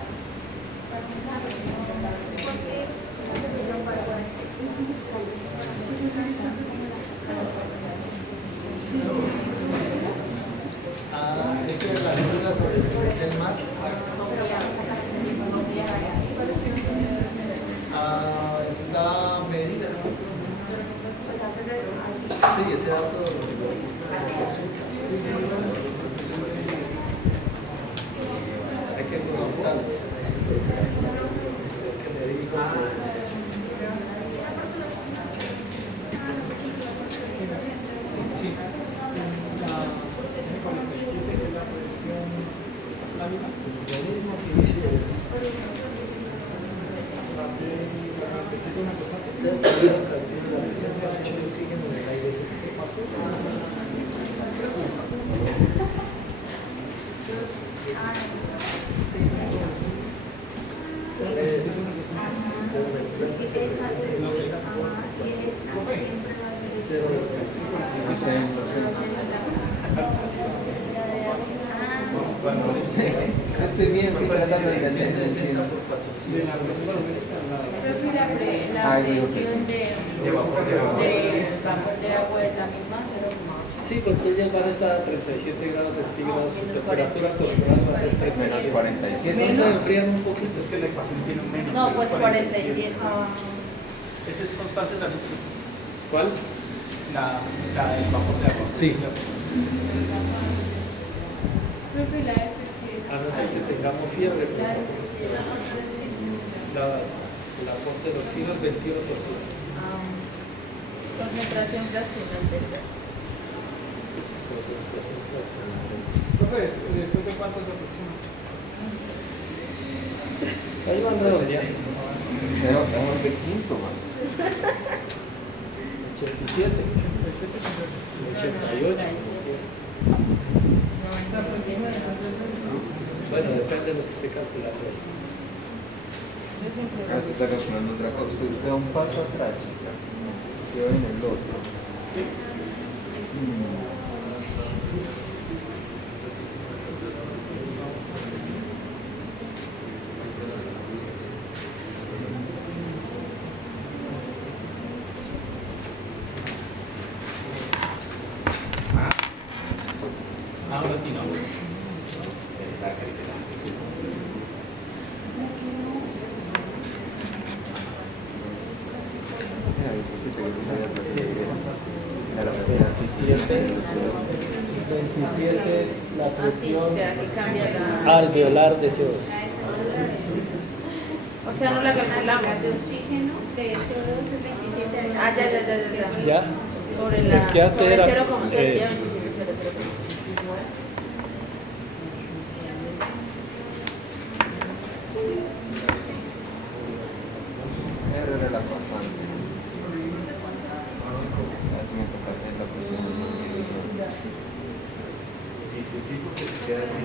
¿por qué la presión para esa es la lectura sobre el nivel del mar. Está medida. Sí, ese dato hay que consultarlo. Es el que le digo. Estoy bien, estoy tratando de entender. Pero si la presión de vapor de agua es la misma, 0,8. Sí, porque hoy el mar está a 37 grados centígrados, su temperatura corporal va a ser Menos 37. 47. No se enfrían un poquito. Es que la ecuación tiene un menos. No, pues 47. Ese es constante la misma. ¿Cuál? La del vapor de agua. Sí. Profe, la F que A no ser que tengamos fiebre, pero la el aporte de oxígeno es 21%. concentración fraccional del gas. Concentración fraccional del gas. Profe, ¿después de cuánto se aproxima? Ahí van redondeando. Pero estamos de quinto, man. 87, 88. Bueno, depende de lo que esté calculando ahí. Ahora se está calculando otra cosa. Usted da un paso atrás, chica. Yo en el otro. Ahora sí, no. Era 27 es la presión O sea, así cambia la... alveolar de CO2. O sea, no la calculamos. La de oxígeno de CO2 es 27. Ah, ya. ¿Ya? Sobre la... Es que antes sobre era- 0,3, ya es- 27, 0,3. era la constante. Así me toca hacer la presión. Sí, porque se queda así.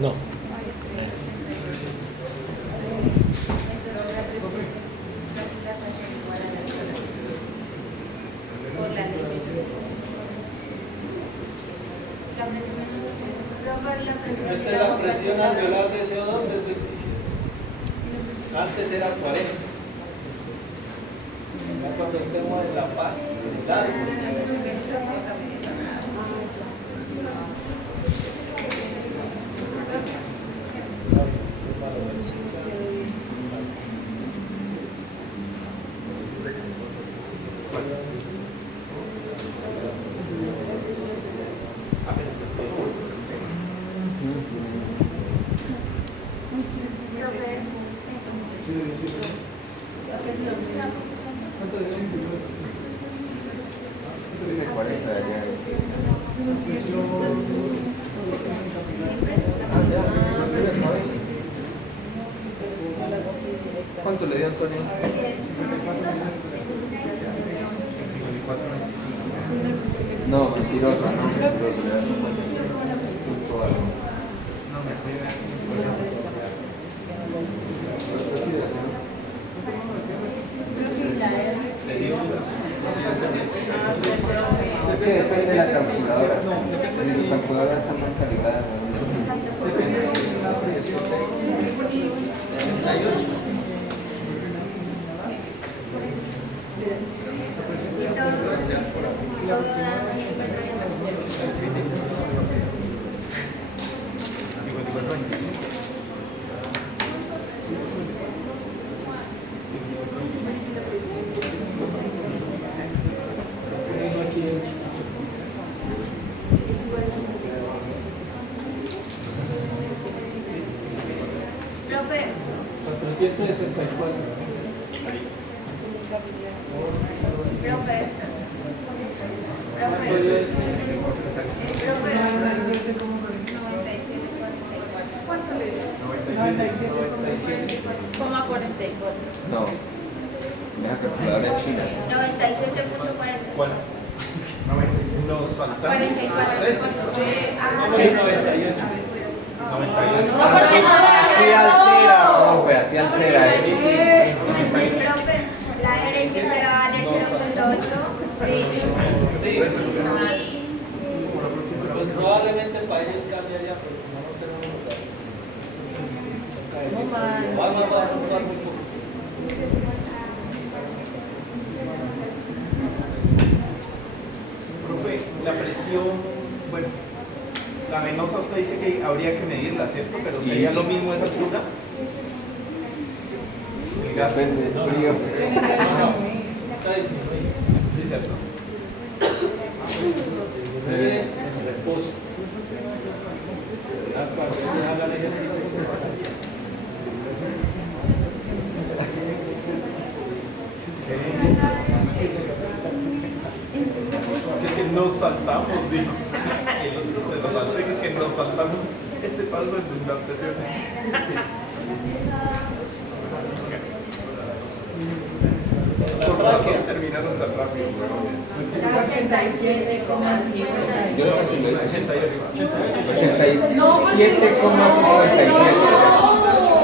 No. Por la ley. Esta es la presión alveolar de CO2, es 27. Antes era 40. Ya cuando estemos en La Paz, dale. Profe, Ese 40 de allá. ¿Cuánto le dio Antonio? No, mentirosa, no, mentirosa, le da 55 algo. Es que depende de la calculadora. La calculadora está más calidad. profe, 464. profe, ¿Cuánto dio este? profe, ¿Cuánto le dio? 97,44. No. Deja calculadora en China. 97.40. ¿Cuál? Nos faltan 44. Sí, 98. 98. Así altera, profe, así altera eso. Profe, la R siempre va a valer 0.8. Sí. Pues probablemente para ellos cambia ya, pero como no tenemos lugar. Vamos a jugar muy poco. Profe, la presión, bueno, la venosa usted dice que habría que medirla, ¿cierto? Pero sería lo mismo esa altura. El gas. Depende del frío. No, está disminuido. Sí, ¿cierto? Disminuye el reposo. Cuando usted haga el ejercicio. Que nos saltamos, dijo. El otro de los altos que nos saltamos este paso de la presión. Por razón terminaron tan rápido, Da 87,5. Yo no sé si lo hice. 88. 87,57.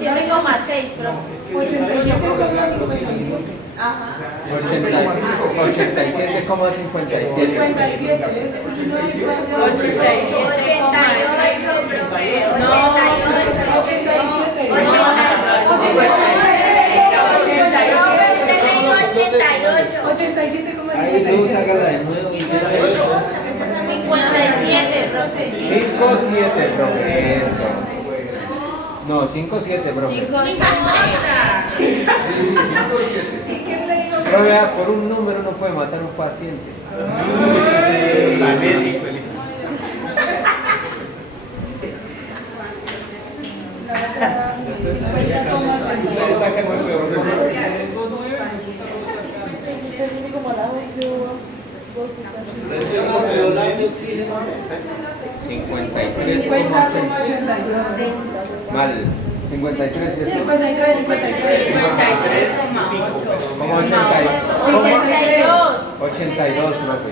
87,6, profe. 87,57. Ajá. 87,57. 57. 88, profe. 88. Ahí tú sácala de nuevo. 57, profe. 5-7, profe. Eso. No, 5-7, profe. 5 Pero vea, por un número no puede matar a un paciente. La médico, el Ustedes sacan el peor. Presión alveolar de oxígeno. 53,80. Mal. 53, ¿cierto? 53,8. Como 82. 82, profe.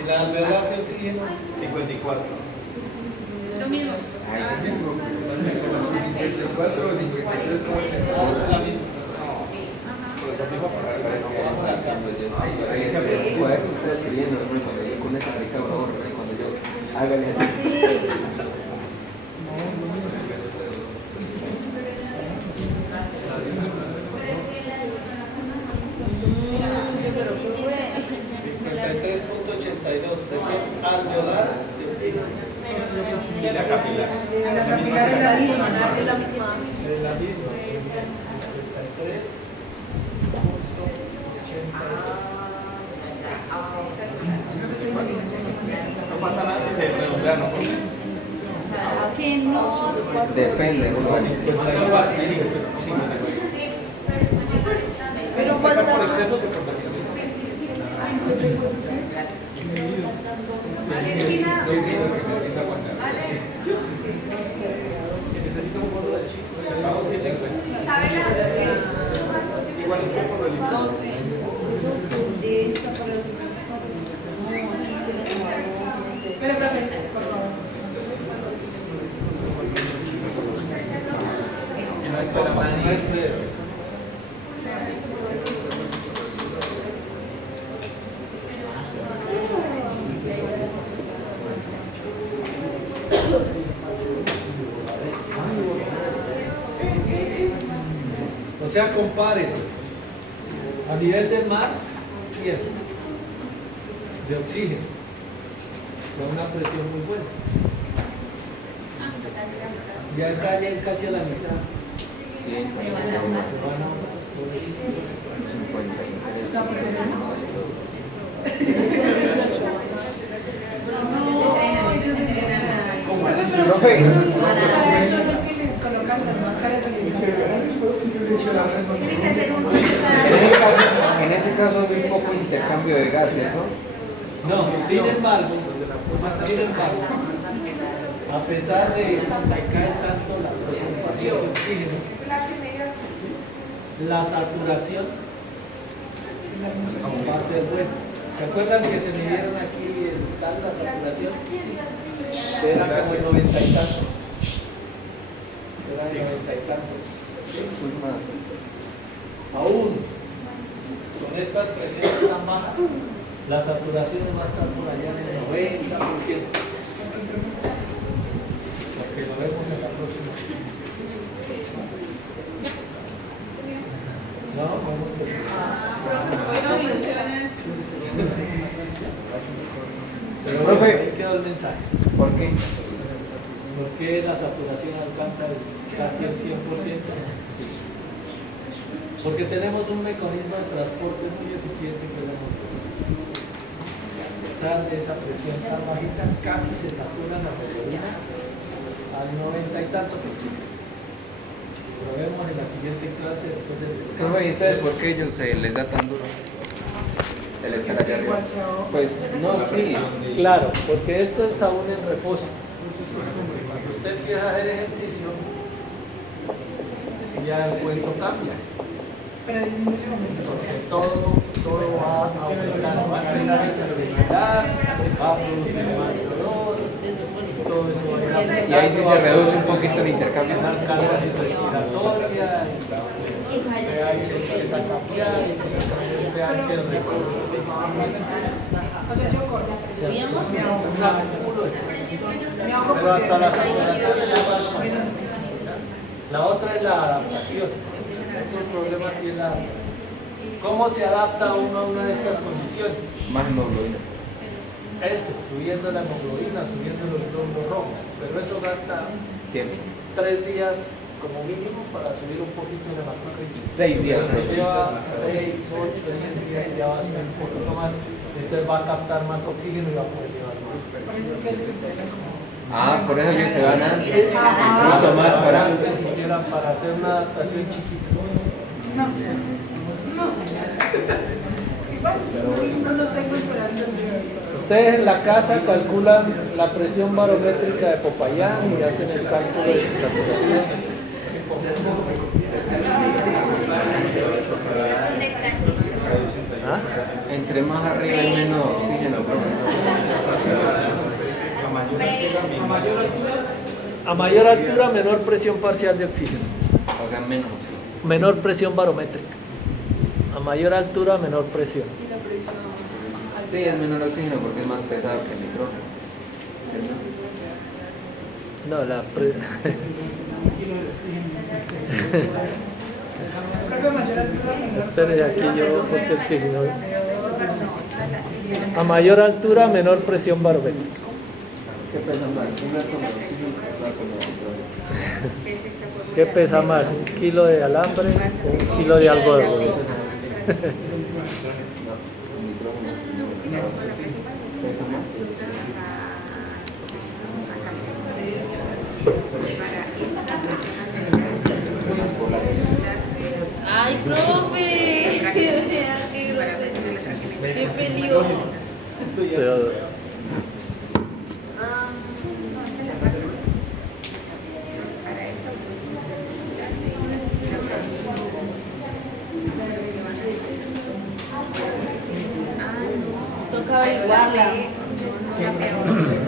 Y la alveolar de oxígeno. 54. Lo mismo. Ay, 54 o 53, ¿cómo es? Es la misma. Ahí se abre el cuaderno, está escribiendo, cuando yo con esa rica broma, cuando yo hágale así. capilar. La capilar es la misma, ¿no? Es la misma. Es la misma, 73.82. No pasa nada si se redondea, ¿no? Que no. Depende, ¿no? Pero Por falta. exceso que por defecto. Valentina, Ale, Isabela, Igual un poco de limón. 12. Pero, profe, por favor. Y no espera más nadie. O sea, compare a nivel del mar, 100 de oxígeno, con una presión muy buena. Ya acá ya casi a la mitad. Sí, Se van a 53. Profe, Para eso no es que les colocan las máscaras Tiene que ser un en ese caso hay un poco de intercambio de gases, ¿no? No, sin embargo, a pesar de que cae tanto la concentración de oxígeno, la saturación va a ser buena. ¿Se acuerdan que se midieron aquí la saturación? Era como el 90 y tanto. Era el 90 y tanto. Aún con estas presiones tan bajas, la saturación va a estar por allá en el 90%. Lo que lo vemos en la próxima. No, vamos a Bueno, ilusiones. Pero Profe. ahí quedó el mensaje. ¿Por qué? ¿Por qué la saturación alcanza casi el 100%? Porque tenemos un mecanismo de transporte muy eficiente que es la hemoglobina. A pesar de esa presión tan bajita, casi se satura la hemoglobina al 90 y tanto por ciento. Lo vemos en la siguiente clase después del descanso. Profe, entonces, ¿por qué ellos se les da tan duro? El estar allá arriba. Pues no, sí. Claro, porque esto es aún en reposo. Cuando usted empieza a hacer ejercicio, ya el cuento cambia. Pero disminuye un momento. Porque todo va a aumentar, va a empezar a respirar, va a producir más CO2, todo eso va a ir Y ahí sí se reduce un poquito el intercambio. la calor respiratoria, el pH empieza a cambiar, el pH del reposo. O sea, yo corro. Un acúmulo de cosas. Me ahogo Pero porque hasta la saturación ya va. menos La otra es la adaptación. Otro problema sí es la adaptación. ¿Cómo se adapta uno a una de estas condiciones? Más hemoglobina. Eso, subiendo la hemoglobina, subiendo los glóbulos rojos. Pero eso gasta Tiempo. 3 días como mínimo para subir un poquito de hematocrit. 6 días. Pero si lleva 6, 8, 10 días ya va a subir un poquito más. Entonces va a captar más oxígeno y va a poder llevar más. por eso es que el tutorial como. Ah, por eso ellos se van a mucho más para. Ni siquiera para hacer una adaptación chiquita. No. Igual, no los tengo esperando el día de hoy. Ustedes en la casa calculan la presión barométrica de Popayán y hacen el cálculo de su saturación. ¿Ah? Entre más arriba hay menos oxígeno. A mayor altura, menor presión parcial de oxígeno. O sea, menos oxígeno. Menor presión barométrica. A mayor altura, menor presión. Sí, es menor oxígeno porque es más pesado que el nitrógeno. ¿Cierto? No, la Profe, mayor altura, menor Espere aquí yo, porque es que si no... A mayor altura, menor presión barométrica. ¿Qué pesa más? ¿Un átomo de oxígeno o un átomo de hidrógeno? ¿Qué pesa más? ¿1 kilo de alambre o 1 kilo de algodón? No, un hidrógeno pesa más. Ay, profe. Qué peligro. CO2. Toca averiguarla. Eso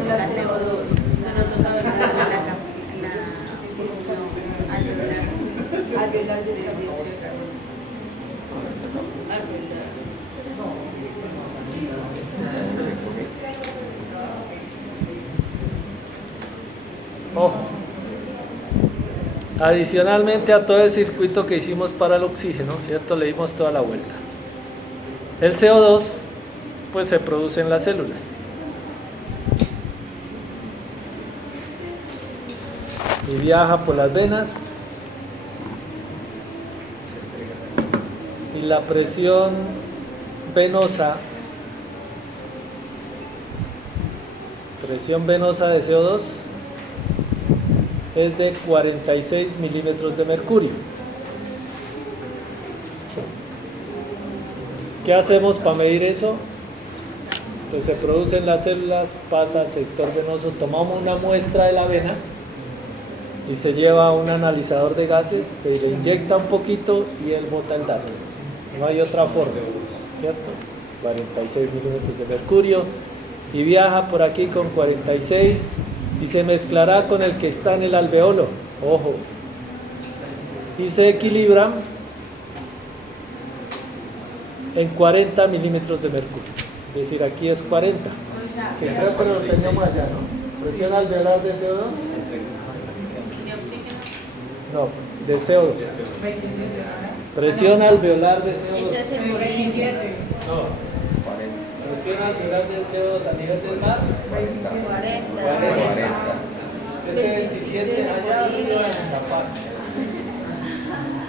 la CO2. Pero toca averiguarla. Ojo. Adicionalmente a todo el circuito que hicimos para el oxígeno, ¿cierto? Le dimos toda la vuelta. El CO2 pues se produce en las células. Y viaja por las venas. Y la presión venosa de CO2 es de 46 milímetros de mercurio. ¿Qué hacemos para medir eso? Pues se produce en las células, pasa al sector venoso, tomamos una muestra de la vena y se lleva a un analizador de gases, se le inyecta un poquito y él bota el dato. No hay otra forma, ¿cierto? 46 milímetros de mercurio y viaja por aquí con 46 y se mezclará con el que está en el alveolo, ojo, y se equilibra en 40 milímetros de mercurio, es decir, aquí es 40, que creo que lo teníamos allá, ¿no? Presión alveolar de CO2. No, de CO2. Presión alveolar de CO2. Ese es el 27. No. Presión alveolar del CO2 a nivel del mar. 40. Este 27 allá arriba en La Paz.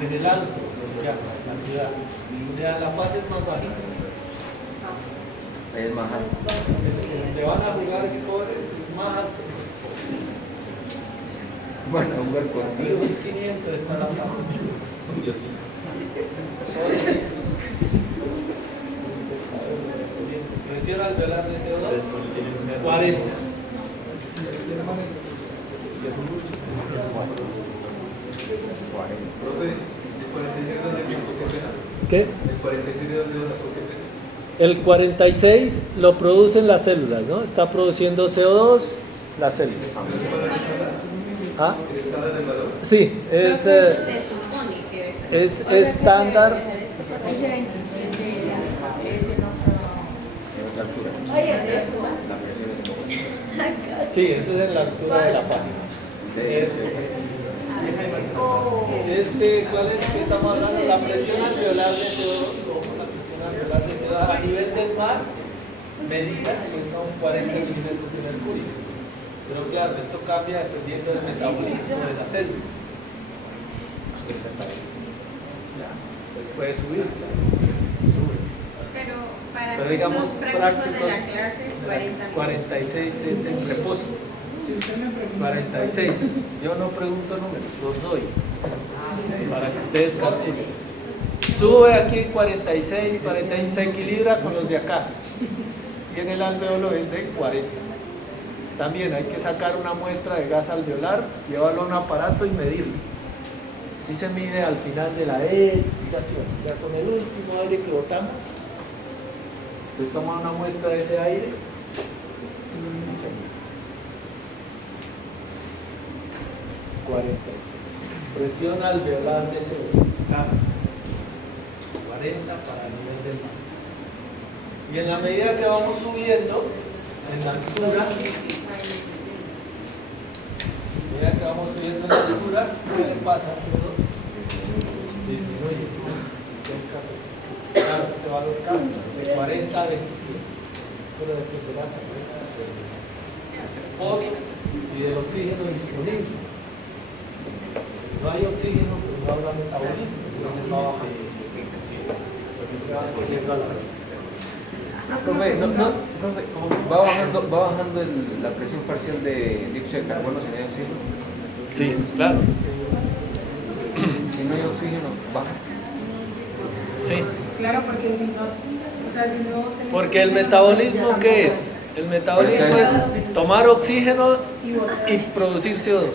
En el alto, se llama, la ciudad. O sea, La Paz es más bajito. Es más alto. Le van a jugar scores, es más alto. Bueno, un hueco. En 1500 está La Paz. Presión alveolar de CO2 40. ¿Qué? El 46 lo producen las células, ¿no? Está produciendo CO2 las células. ¿Ah? Sí, es estándar. Ese 27 es en En otra altura. La presión es un poco. Sí, eso es en la altura de La Paz. ¿Cuál es que estamos hablando? La presión alveolar de CO2, la presión alveolar de CO2 a nivel del mar, medida que son 40 milímetros de mercurio. Pero claro, esto cambia dependiendo del metabolismo de la célula. Pues puede subir, sube. Pero para Pero digamos, los prácticos de prácticos, la clase, 40 46 es en reposo. 46. Yo no pregunto números, los doy. Para que ustedes calculen. Sube aquí en 46, 46, se equilibra con los de acá. Y en el alveolo es de 40. También hay que sacar una muestra de gas alveolar, llevarlo a un aparato y medirlo. Y se mide al final de la expiración. O sea, con el último aire que botamos, se toma una muestra de ese aire y se mide. 46. Presión alveolar de CO2. 40 para el nivel del mar. Y en la medida que vamos subiendo en la altura, ¿qué le pasa al CO2? Disminuye. Claro, este valor cambia de 40 a 27. Pero de temperatura. reposo y del oxígeno disponible. No hay oxígeno, pues no habrá metabolismo, entonces va a bajar. Profe, profe, va bajando la presión parcial de dióxido de carbono si no hay oxígeno. Sí, claro. Si no hay oxígeno, baja. Sí. Claro, porque si no, o sea, si no tenemos Porque el oxígeno, metabolismo, ya ¿qué es? El metabolismo es tomar oxígeno y producir CO2.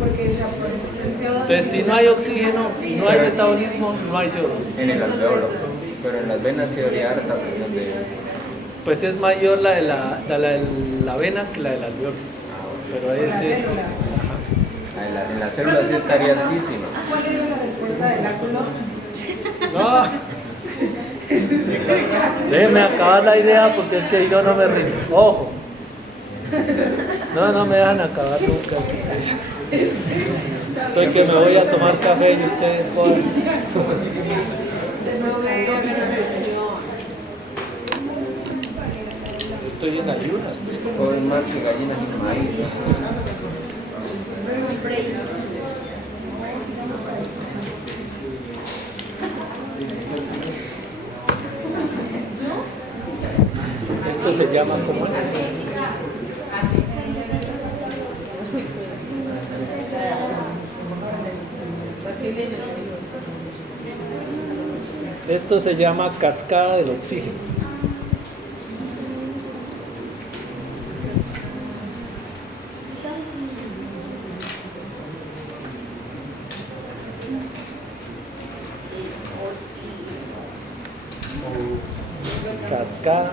Porque el CO2 Entonces, si no hay oxígeno, no hay metabolismo, no hay CO2. En el alveolo. Pero en las venas sí habría harta presión de... Pues es mayor la de la vena que la del alveolo. Pero ese es... En la célula sí estaría altísima. ¿Cuál era la respuesta del áculo? No. Déjeme acabar la idea porque es que yo no me rindo. Ojo. No me dejan acabar nunca. Estoy que me voy a tomar café y ustedes jodan. Estoy en ayunas. Comen más que gallinas y maíz. Esto se llama como es. Esto se llama cascada del oxígeno. Cascada.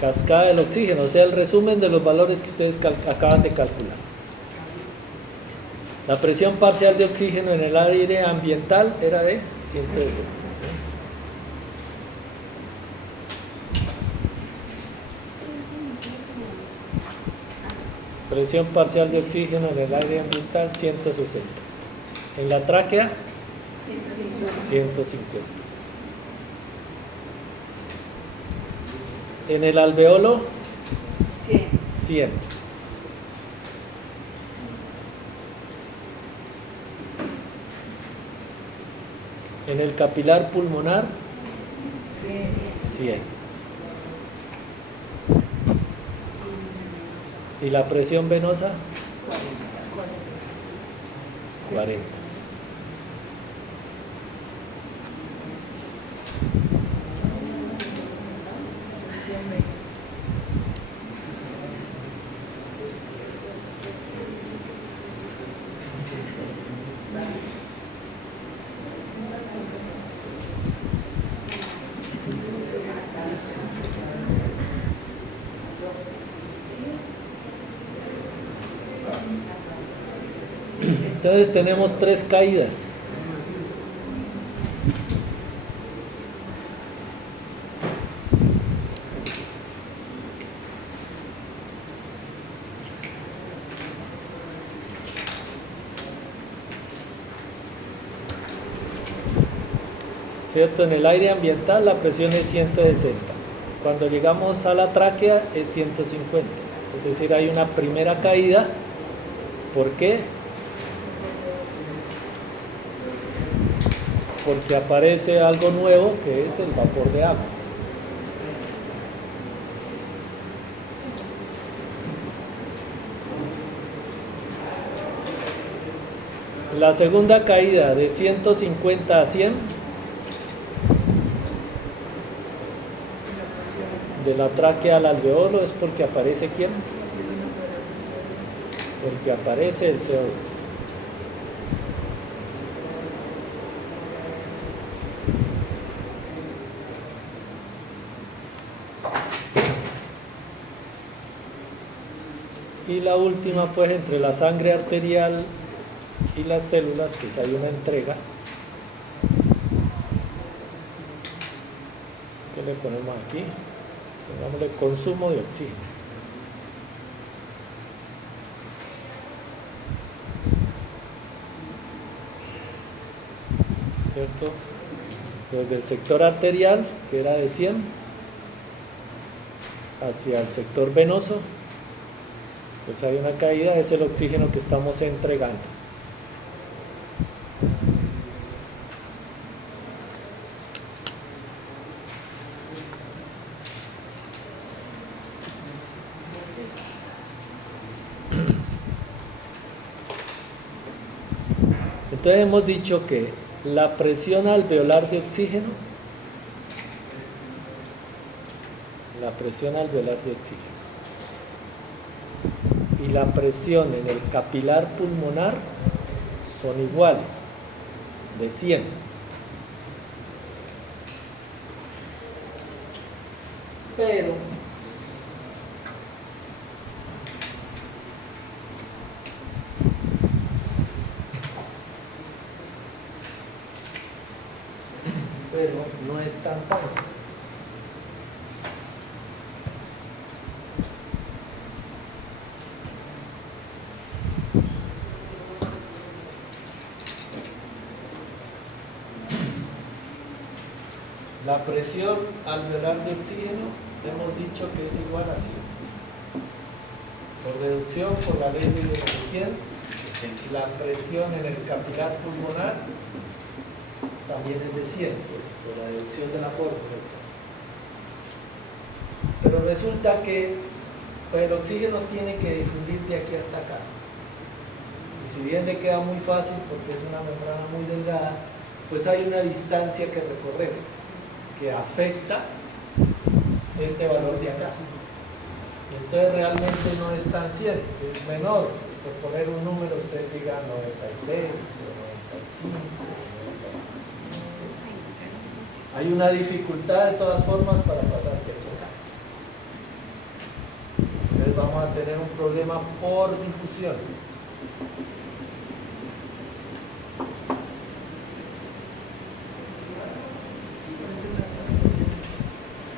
Cascada del oxígeno, o sea, el resumen de los valores que ustedes acaban de calcular. La presión parcial de oxígeno en el aire ambiental era de 160. Presión parcial de oxígeno en el aire ambiental 160. En la tráquea 150. En el alveolo 100. En el capilar pulmonar 100. ¿Y la presión venosa? 40. Entonces tenemos 3 caídas. ¿Cierto? En el aire ambiental la presión es 160. Cuando llegamos a la tráquea es 150. Es decir, hay una primera caída. ¿Por qué? Porque aparece algo nuevo que es el vapor de agua. La segunda caída de 150 a 100 de la tráquea al alveolo es porque aparece ¿quién? Porque aparece el CO2. Y la última, pues entre la sangre arterial y las células, pues hay una entrega. ¿Qué le ponemos aquí? Pongámosle consumo de oxígeno. ¿cierto? Desde el sector arterial, que era de 100, hacia el sector venoso, pues hay una caída, es el oxígeno que estamos entregando. Entonces hemos dicho que la presión alveolar de oxígeno, y la presión en el capilar pulmonar son iguales, de 100. Pero no es tan tanto. La presión alveolar de oxígeno hemos dicho que es igual a 100. Por reducción, por la ley de Lorentz, la presión en el capilar pulmonar también es de 100, pues, por la deducción de la fórmula. Pero resulta que pues, el oxígeno tiene que difundir de aquí hasta acá. Y si bien le queda muy fácil porque es una membrana muy delgada, pues hay una distancia que recorrer que afecta este valor de acá. Y entonces realmente no es tan 100, es menor. Por poner un número, usted diga 96 o 95. Hay una dificultad de todas formas para pasar de acá. Entonces vamos a tener un problema por difusión.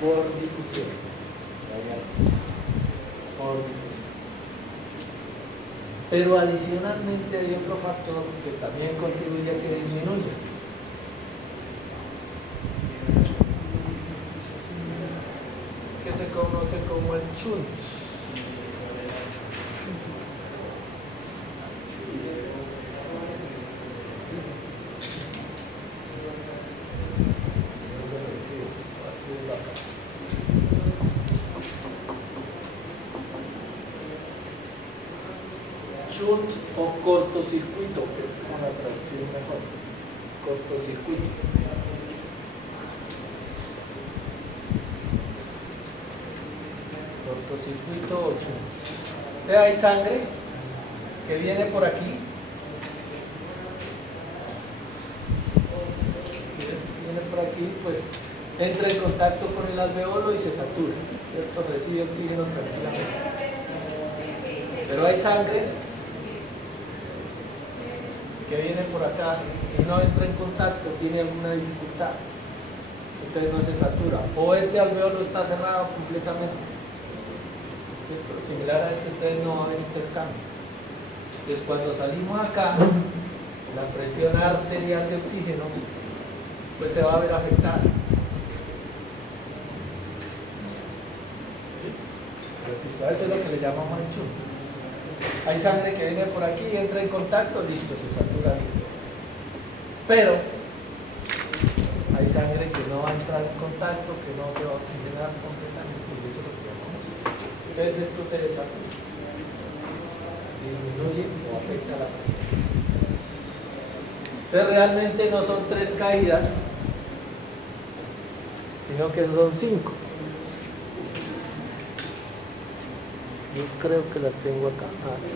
Por difusión. Por difusión. Pero adicionalmente hay otro factor que también contribuye a que disminuya. Que se conoce como el chunt. Chunt o cortocircuito, que es como la traducción mejor. Cortocircuito. Cortocircuito o chunt. Entonces hay sangre que viene por aquí. Viene por aquí, pues entra en contacto con el alveolo y se satura, ¿cierto? Recibe oxígeno tranquilamente. Pero hay sangre que viene por acá, si no entra en contacto, tiene alguna dificultad, entonces no se satura. O este alveolo está cerrado completamente, similar a este, entonces no va a haber intercambio. Entonces cuando salimos acá, la presión arterial de oxígeno pues se va a ver afectada. Eso es lo que le llamamos el chunt. Hay sangre que viene por aquí, entra en contacto, listo, se satura bien. Pero hay sangre que no va a entrar en contacto, que no se va a oxigenar completamente, y eso es lo que llamamos. Entonces esto se desatura, disminuye o afecta la presión. Pero realmente no son 3 caídas, sino que son 5. Yo creo que las tengo acá. Ah, sí.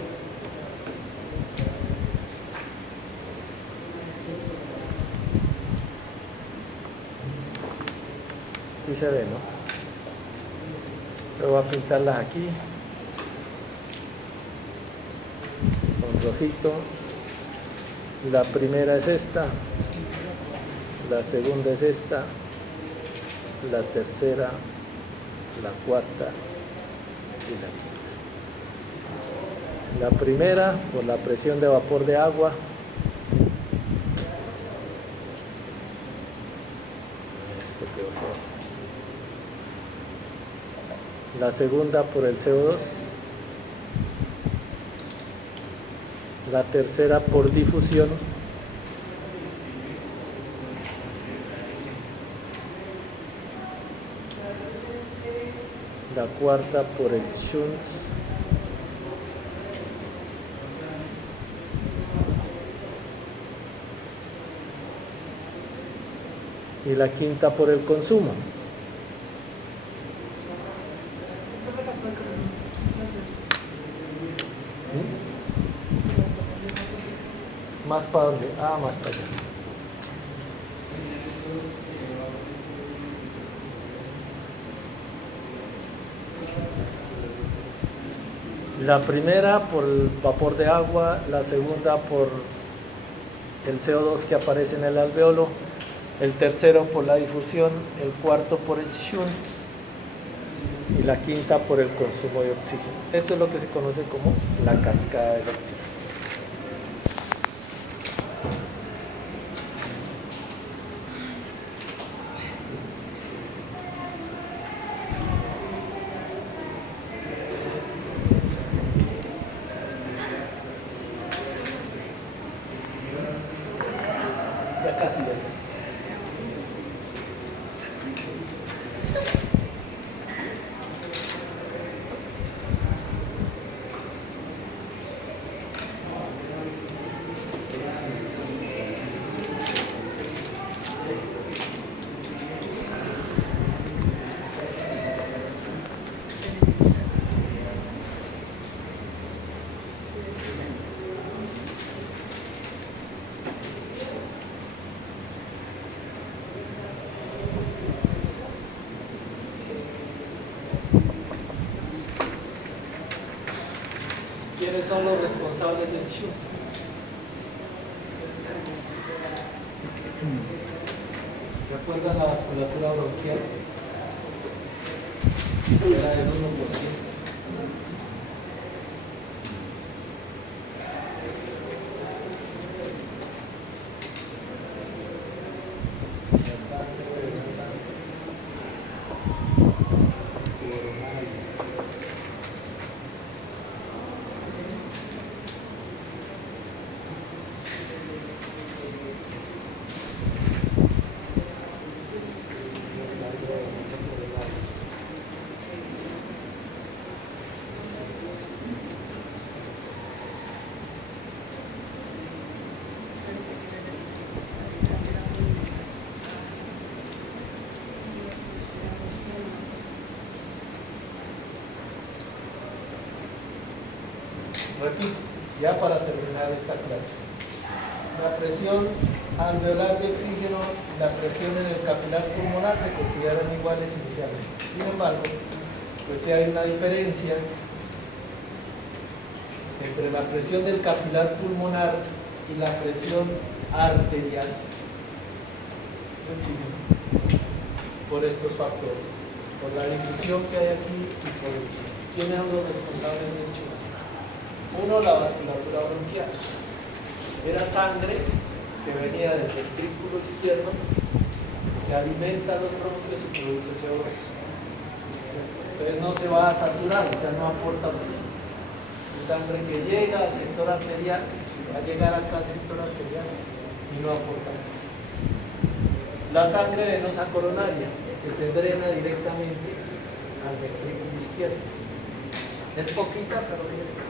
Sí se ve, ¿no? Pero voy a pintarlas aquí. Con rojito. La primera es esta. La segunda es esta. La tercera. La cuarta. Y la quinta. La primera por la presión de vapor de agua, la segunda por el CO2, la tercera por difusión, la cuarta por el shunt, y la quinta por el consumo. ¿Más para dónde? Ah, más para allá. La primera por el vapor de agua, la segunda por el CO2 que aparece en el alveolo, el tercero por la difusión, el cuarto por el shunt y la quinta por el consumo de oxígeno. Esto es lo que se conoce como la cascada del oxígeno. Ya casi, ya casi. ¿Quiénes son los responsables del shunt? ¿Se acuerdan la vasculatura bronquial? Era del 1%. Repito, ya para terminar esta clase. La presión alveolar de oxígeno y la presión en el capilar pulmonar se consideran iguales inicialmente. Sin embargo, pues sí hay una diferencia entre la presión del capilar pulmonar y la presión arterial por estos factores, por la difusión que hay aquí y por el shunt. ¿Quiénes son los responsables del shunt? Uno, la vasculatura bronquial. Era sangre que venía del ventrículo izquierdo, que alimenta los bronquios y produce CO2. Entonces no se va a saturar, o sea, no aporta oxígeno. Es sangre que llega al sector arterial, va a llegar acá al sector arterial y no aporta oxígeno. La sangre venosa coronaria, que se drena directamente al ventrículo izquierdo. Es poquita, pero ya está.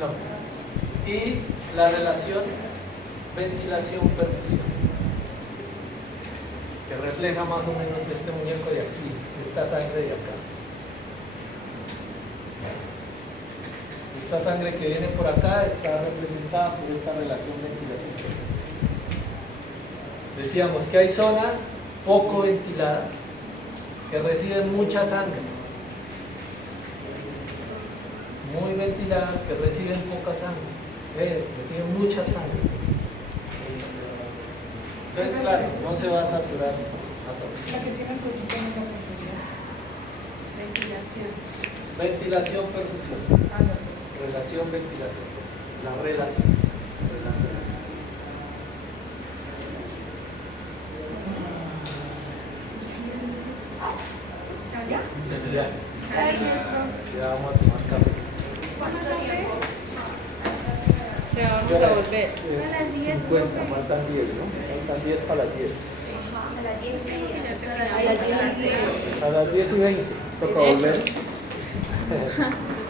No. Y la relación ventilación-perfusión, que refleja más o menos este muñeco de aquí, esta sangre de acá. Esta sangre que viene por acá está representada por esta relación ventilación-perfusión. Decíamos que hay zonas poco ventiladas que reciben mucha sangre, muy ventiladas que reciben poca sangre, reciben mucha sangre. Entonces, claro, no se va a saturar a todo. La que tiene el cosito en la profesión. Ventilación. Ventilación, perfusión. Relación, ventilación. La relación. Relación. Ya vamos a tomar café. Se vamos a volver. A las 10, 50, faltan 10, ¿no? Faltan 10 para las 10. a las 10 y media. A las 10. A las 10 y 20. Toca volver.